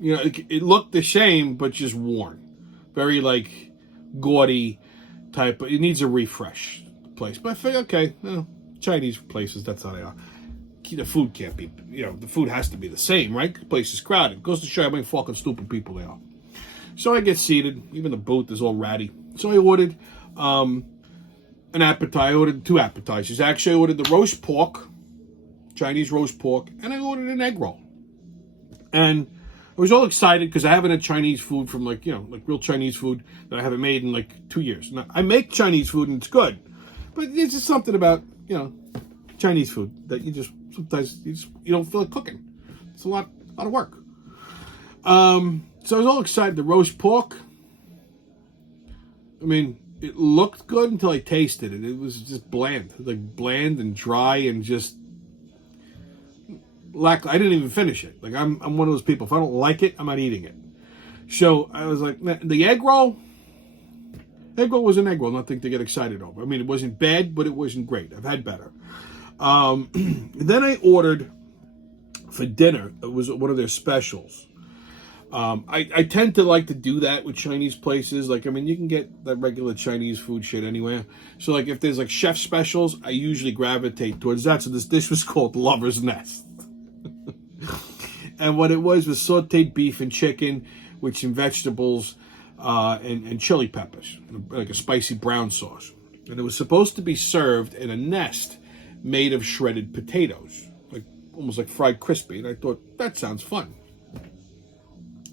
you know, it looked the same, but just worn. Very like gaudy type, but it needs a refresh place. But I figured, okay, well, Chinese places, that's how they are. The food can't be, you know, the food has to be the same, right? The place is crowded. It goes to show you how many fucking stupid people they are. So I get seated. Even the booth is all ratty. So I ordered an appetizer. I ordered 2 appetizers. Actually, I ordered the roast pork, Chinese roast pork, and I ordered an egg roll. And I was all excited because I haven't had Chinese food from like real Chinese food that I haven't made in like 2 years. Now, I make Chinese food and it's good, but there's just something about, you know, Chinese food that sometimes you don't feel like cooking. It's a lot of work. So I was all excited. The roast pork, I mean, it looked good until I tasted it. It was just bland and dry and just I didn't even finish it. Like I'm one of those people. If I don't like it, I'm not eating it. So I was like, the egg roll was an egg roll. Nothing to get excited over. I mean, it wasn't bad, but it wasn't great. I've had better. Then I ordered for dinner. It was one of their specials. I tend to like to do that with Chinese places. Like, I mean, you can get that regular Chinese food shit anywhere. So, like, if there's, like, chef specials, I usually gravitate towards that. So this dish was called Lover's Nest. And what it was sauteed beef and chicken with some vegetables and chili peppers, like a spicy brown sauce. And it was supposed to be served in a nest made of shredded potatoes, like almost like fried crispy. And I thought, that sounds fun.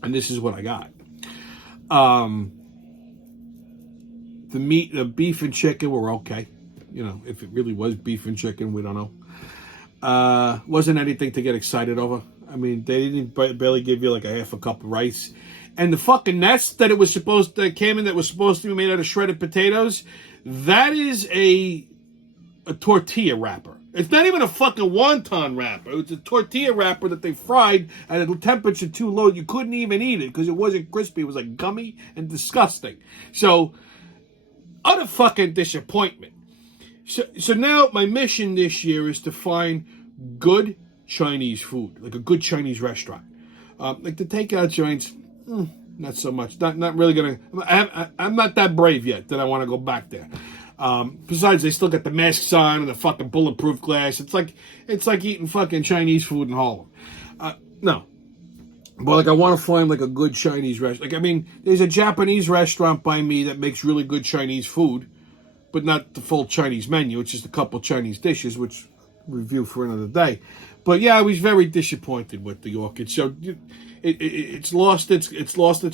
And this is what I got. The meat, the beef and chicken were okay. You know, if it really was beef and chicken, we don't know. Wasn't anything to get excited over. I mean, they didn't barely give you like a half a cup of rice. And the fucking nest that came in that was supposed to be made out of shredded potatoes, that is a tortilla wrapper. It's not even a fucking wonton wrapper. It's a tortilla wrapper that they fried at a temperature too low. You couldn't even eat it because it wasn't crispy. It was like gummy and disgusting. So, utter fucking disappointment. So now my mission this year is to find good Chinese food, like a good Chinese restaurant. Like the takeout joints, not so much. Not really gonna. I'm not that brave yet that I want to go back there. Besides, they still got the masks on and the fucking bulletproof glass. It's like eating fucking Chinese food in Harlem. No, but like I want to find like a good Chinese restaurant. Like I mean, there's a Japanese restaurant by me that makes really good Chinese food, but not the full Chinese menu. It's just a couple Chinese dishes, which review for another day. But yeah, I was very disappointed with the Orchid. So it's lost its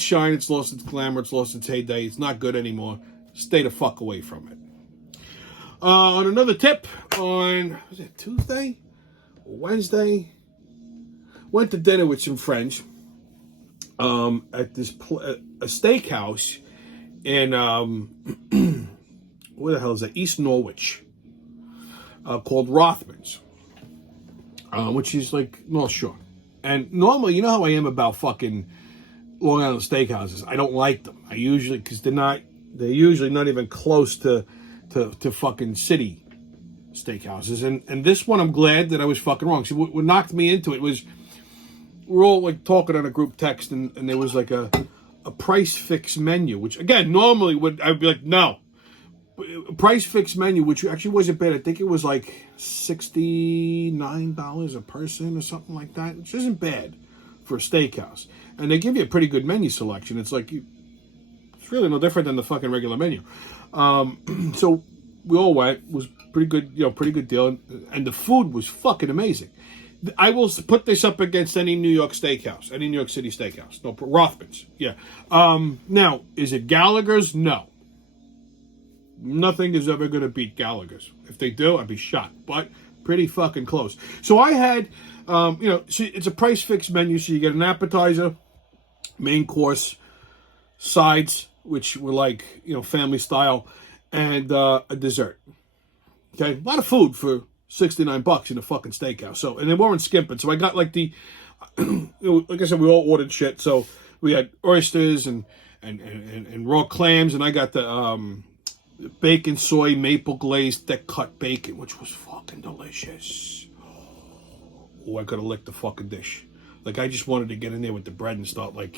shine, it's lost its glamour, it's lost its heyday. It's not good anymore. Stay the fuck away from it. On another tip, was it Tuesday or Wednesday? Went to dinner with some friends at this a steakhouse in where the hell is that? East Norwich, called Rothman's, which is like North Shore. And normally, you know how I am about fucking Long Island steakhouses. I don't like them. Because they're usually not even close to fucking city steakhouses. And this one, I'm glad that I was fucking wrong. See, what knocked me into it was, we're all like talking on a group text, and there was like a price fix menu, which again, normally I would be like, no. Price fix menu, which actually wasn't bad. I think it was like $69 a person or something like that, which isn't bad for a steakhouse. And they give you a pretty good menu selection. It's like, it's really no different than the fucking regular menu. So we all went. It was pretty good, pretty good deal. And the food was fucking amazing. I will put this up against any New York steakhouse, any New York City steakhouse. No, Rothman's, yeah. Now, is it Gallagher's? No. Nothing is ever going to beat Gallagher's. If they do, I'd be shocked. But pretty fucking close. So I had, it's a price fixed menu. So you get an appetizer, main course, sides, which were like, family style, and a dessert. Okay, a lot of food for $69 in a fucking steakhouse. So, and they weren't skimping. So I got like the, like I said, we all ordered shit. So we had oysters and raw clams, and I got the bacon soy maple glazed thick cut bacon, which was fucking delicious. Oh, I could have licked the fucking dish. Like I just wanted to get in there with the bread and start just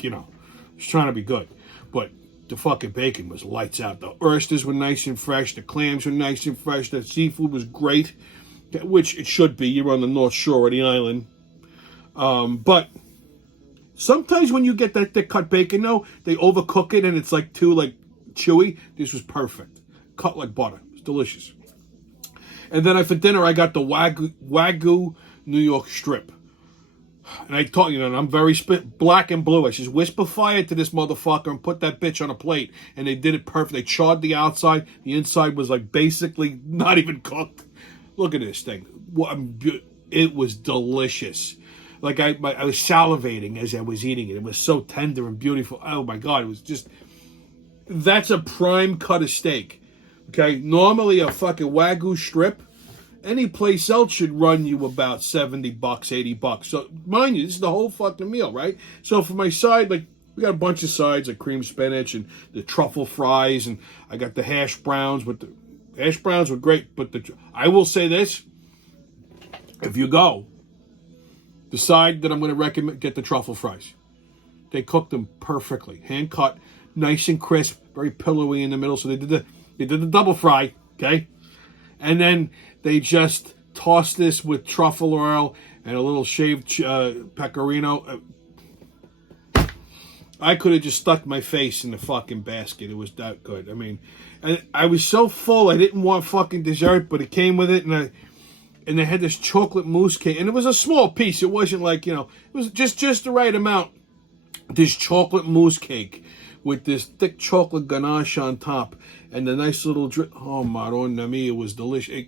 trying to be good. But the fucking bacon was lights out. The oysters were nice and fresh. The clams were nice and fresh. The seafood was great, which it should be. You're on the North Shore of the island. But sometimes when you get that thick cut bacon, though, they overcook it and it's like too chewy. This was perfect. Cut like butter. It's delicious. And then for dinner, I got the Wagyu New York strip. And I told you, I'm very black and blue. I just whisper fire to this motherfucker and put that bitch on a plate. And they did it perfect. They charred the outside. The inside was like basically not even cooked. Look at this thing. It was delicious. Like I was salivating as I was eating it. It was so tender and beautiful. Oh my God. It was just, that's a prime cut of steak. Okay. Normally a fucking Wagyu strip, any place else should run you about $70, $80. So mind you, this is the whole fucking meal, right? So for my side, we got a bunch of sides like cream spinach and the truffle fries, and I got the hash browns. But the hash browns were great. But I will say this: if you go, the side that I'm going to recommend, get the truffle fries. They cooked them perfectly, hand cut, nice and crisp, very pillowy in the middle. So they did the double fry, okay, and then they just tossed this with truffle oil and a little shaved pecorino. I could have just stuck my face in the fucking basket. It was that good. I mean, and I was so full, I didn't want fucking dessert, but it came with it, and they had this chocolate mousse cake, and it was a small piece. It wasn't like, it was just the right amount. This chocolate mousse cake with this thick chocolate ganache on top and the nice little drink. Oh, Madonna mia, it was delicious.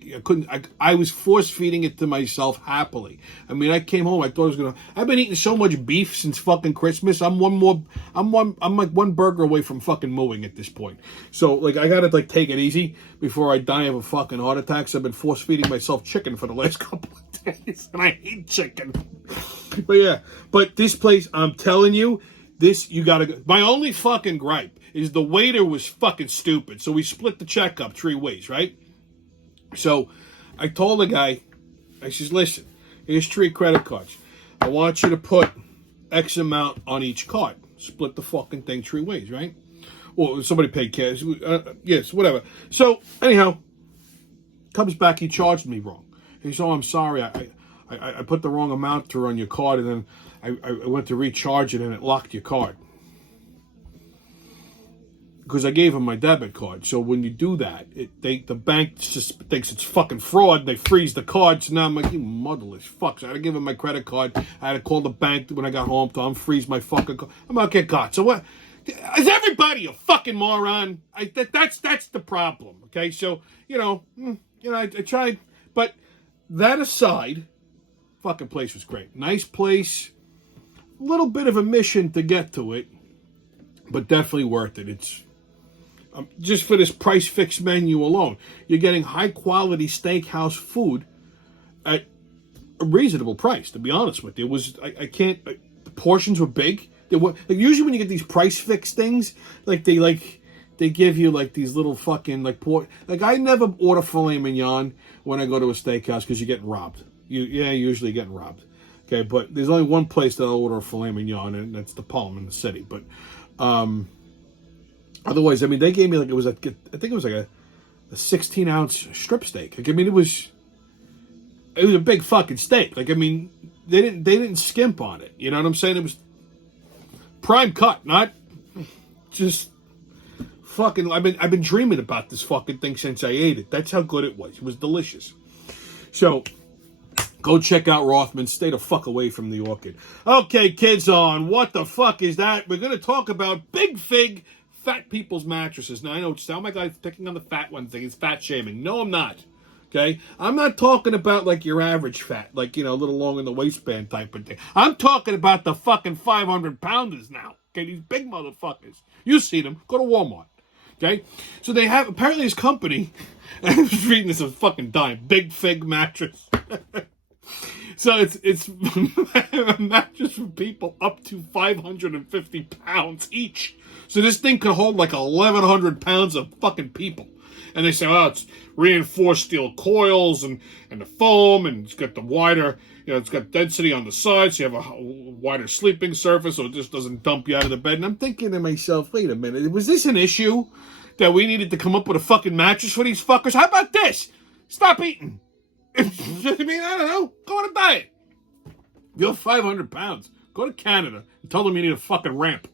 I was force feeding it to myself happily. I mean, I came home, I thought I was gonna. I've been eating so much beef since fucking Christmas. I'm like one burger away from fucking mooing at this point. So like, I gotta like take it easy before I die of a fucking heart attack. So I've been force feeding myself chicken for the last couple of days, and I hate chicken. But yeah, but this place, I'm telling you. This, you gotta go. My only fucking gripe is the waiter was fucking stupid. So we split the check up 3 ways, right? So I told the guy, I says, listen, here's 3 credit cards. I want you to put X amount on each card. Split the fucking thing 3 ways, right? Well, somebody paid cash. Yes, whatever. So anyhow, comes back, he charged me wrong. He says, oh, I'm sorry. I put the wrong amount through on your card, and then I went to recharge it, and it locked your card. Because I gave him my debit card. So when you do that, the bank just thinks it's fucking fraud, and they freeze the card. So now I'm like, you motherless fuck. So I had to give him my credit card. I had to call the bank when I got home to unfreeze my fucking card. I'm like, get caught. So what? Is everybody a fucking moron? That's the problem. Okay, so I tried, but that aside, fucking place was great. Nice place. A little bit of a mission to get to it, but definitely worth it. It's just for this price fix menu alone. You're getting high quality steakhouse food at a reasonable price. To be honest with you, it was I can't. The portions were big. They were like, usually when you get these price fix things, they give you like these little fucking I never order filet mignon when I go to a steakhouse because you're getting robbed. You're usually getting robbed. Okay, but there's only one place that I'll order a filet mignon, and that's the Palm in the city. But otherwise, I mean, they gave me I think it was like a 16-ounce strip steak. Like, I mean, it was a big fucking steak. Like, I mean, they didn't skimp on it. You know what I'm saying? It was prime cut, not just fucking. I've been dreaming about this fucking thing since I ate it. That's how good it was. It was delicious. So. Go check out Rothman. Stay the fuck away from the Orchid. Okay, kids on. What the fuck is that? We're going to talk about Big Fig fat people's mattresses. Now, I know, oh my God, picking on the fat one thing. It's fat shaming. No, I'm not. Okay? I'm not talking about like your average fat, like, a little long in the waistband type of thing. I'm talking about the fucking 500-pounders now. Okay? These big motherfuckers. You see them. Go to Walmart. Okay? So they have, apparently this company, I was reading this on fucking dime, Big Fig mattress. So it's a mattress for people up to 550 pounds each. So this thing could hold like 1,100 pounds of fucking people. And they say, oh, it's reinforced steel coils and the foam, and it's got the wider, it's got density on the side, so you have a wider sleeping surface, so it just doesn't dump you out of the bed. And I'm thinking to myself, wait a minute, was this an issue that we needed to come up with a fucking mattress for these fuckers? How about this? Stop eating. I mean, I don't know. Go on a diet. You're 500 pounds. Go to Canada and tell them you need a fucking ramp.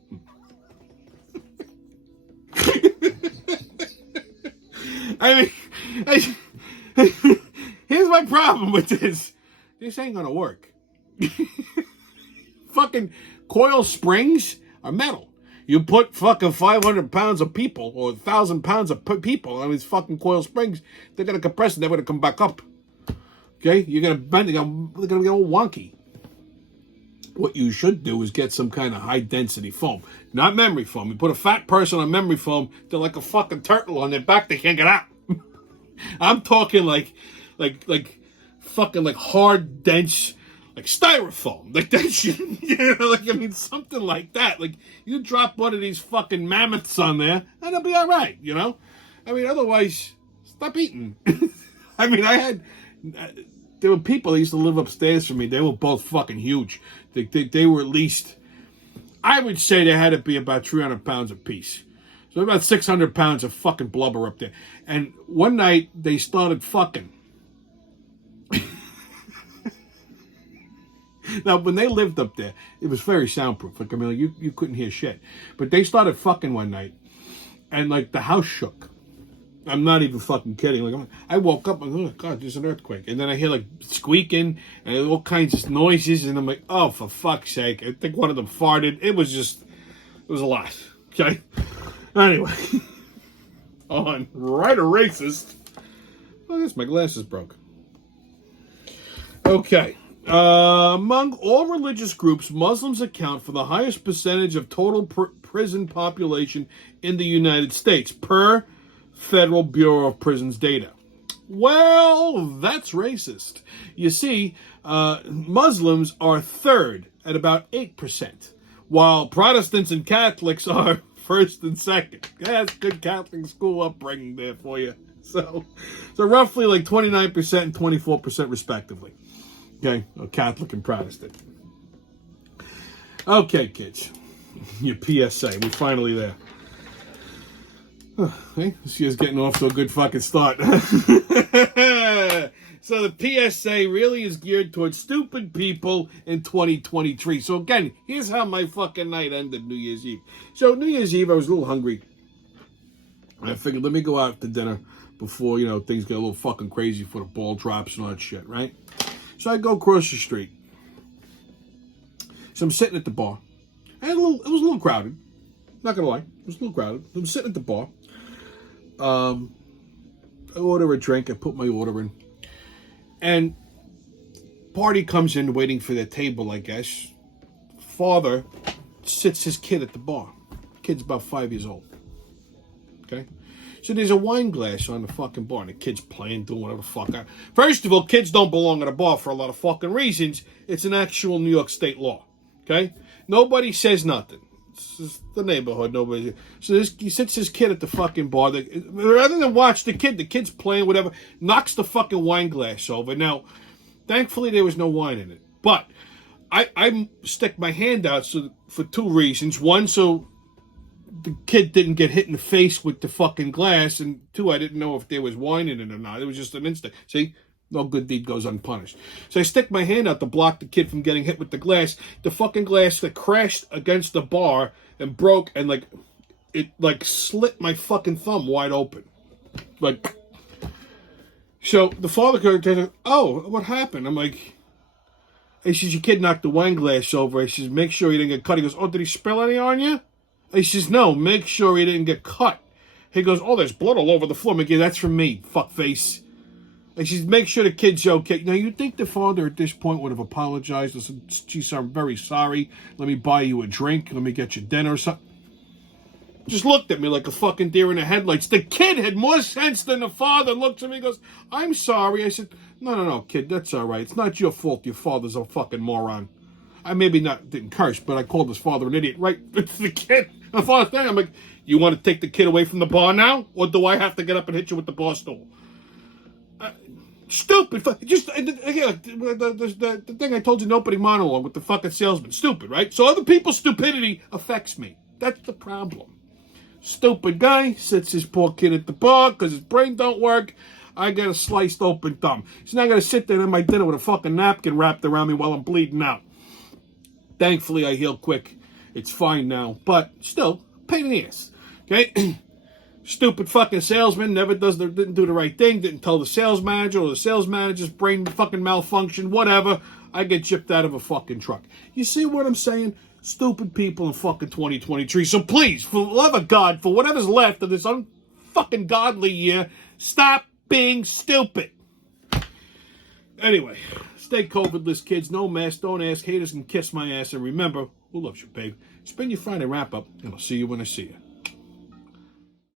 I mean, here's my problem with this. This ain't gonna work. Fucking coil springs are metal. You put fucking 500 pounds of people or 1,000 pounds of people on these fucking coil springs, they're gonna compress and they're gonna come back up. Okay, you're gonna bend. They're gonna get all wonky. What you should do is get some kind of high density foam, not memory foam. You put a fat person on memory foam, they're like a fucking turtle on their back. They can't get out. I'm talking like fucking like hard, dense, like styrofoam, like that shit. I mean, something like that. Like, you drop one of these fucking mammoths on there, and it'll be all right. I mean, otherwise, stop eating. I mean, there were people that used to live upstairs from me. They were both fucking huge. They were at least, I would say they had to be about 300 pounds apiece. So about 600 pounds of fucking blubber up there. And one night, they started fucking. Now, when they lived up there, it was very soundproof. Like, I mean, like, you couldn't hear shit. But they started fucking one night, and, like, the house shook. I'm not even fucking kidding. Like, I woke up, and oh, God, there's an earthquake. And then I hear, like, squeaking and all kinds of noises, and I'm like, oh, for fuck's sake. I think one of them farted. It was a lot. Okay? Anyway. On Right or Racist. Oh, this, my glasses broke. Okay. Among all religious groups, Muslims account for the highest percentage of total prison population in the United States, per Federal Bureau of Prisons data. Well, that's racist. You see, Muslims are third at about 8%, while Protestants and Catholics are first and second. Yeah, that's good Catholic school upbringing there for you. So roughly like 29% and 24% respectively. Okay, Catholic and Protestant. Okay, kids, your PSA. We're finally there. Hey, this year's getting off to a good fucking start. So the PSA really is geared towards stupid people in 2023. So again, here's how my fucking night ended New Year's Eve. So New Year's Eve, I was a little hungry. I figured, let me go out to dinner before, things get a little fucking crazy for the ball drops and all that shit, right? So I go across the street. So I'm sitting at the bar. It was a little crowded. Not gonna lie, it was a little crowded. I'm sitting at the bar. I order a drink. I put my order in. And party comes in waiting for their table, I guess. Father sits his kid at the bar. Kid's about 5 years old. Okay? So there's a wine glass on the fucking bar, and the kid's playing, doing whatever the fuck. First of all, kids don't belong at a bar for a lot of fucking reasons. It's an actual New York State law. Okay? Nobody says nothing. It's the neighborhood. Nobody. So he sits his kid at the fucking bar. Rather than watch the kid's playing, whatever, knocks the fucking wine glass over. Now, thankfully, there was no wine in it. But I stick my hand out for two reasons. One, so the kid didn't get hit in the face with the fucking glass. And two, I didn't know if there was wine in it or not. It was just an instinct. See? No good deed goes unpunished. So I stick my hand out to block the kid from getting hit with the glass. The fucking glass that crashed against the bar and broke, and it slit my fucking thumb wide open. So the father goes, oh, what happened? I'm like, he says, your kid knocked the wine glass over. He says, make sure he didn't get cut. He goes, oh, did he spill any on you? He says, no, make sure he didn't get cut. He goes, oh, there's blood all over the floor. I'm like, yeah, that's from me, fuckface. And she's make sure the kid's okay. Now, you'd think the father at this point would have apologized and said, geez, I'm very sorry. Let me buy you a drink. Let me get you dinner or something. Just looked at me like a fucking deer in the headlights. The kid had more sense than the father. Looks at me and goes, I'm sorry. I said, no, kid, that's all right. It's not your fault your father's a fucking moron. I didn't curse, but I called his father an idiot. Right? It's the kid. The father's thing. I'm like, you want to take the kid away from the bar now? Or do I have to get up and hit you with the bar stool? Stupid. Just the thing I told you, nobody monologue with the fucking salesman. Stupid, right? So other people's stupidity affects me. That's the problem. Stupid guy sits his poor kid at the bar because his brain don't work. I got a sliced open thumb. He's not going to sit there at my dinner with a fucking napkin wrapped around me while I'm bleeding out. Thankfully, I healed quick. It's fine now. But still, pain in the ass. Okay? Stupid fucking salesman didn't do the right thing, didn't tell the sales manager, or the sales manager's brain fucking malfunction, whatever. I get chipped out of a fucking truck. You see what I'm saying? Stupid people in fucking 2023. So please, for the love of God, for whatever's left of this unfucking godly year, stop being stupid. Anyway, stay COVID-less, kids. No mask, don't ask, haters can kiss my ass. And remember, who loves you, babe? Spend your Friday wrap-up, and I'll see you when I see you.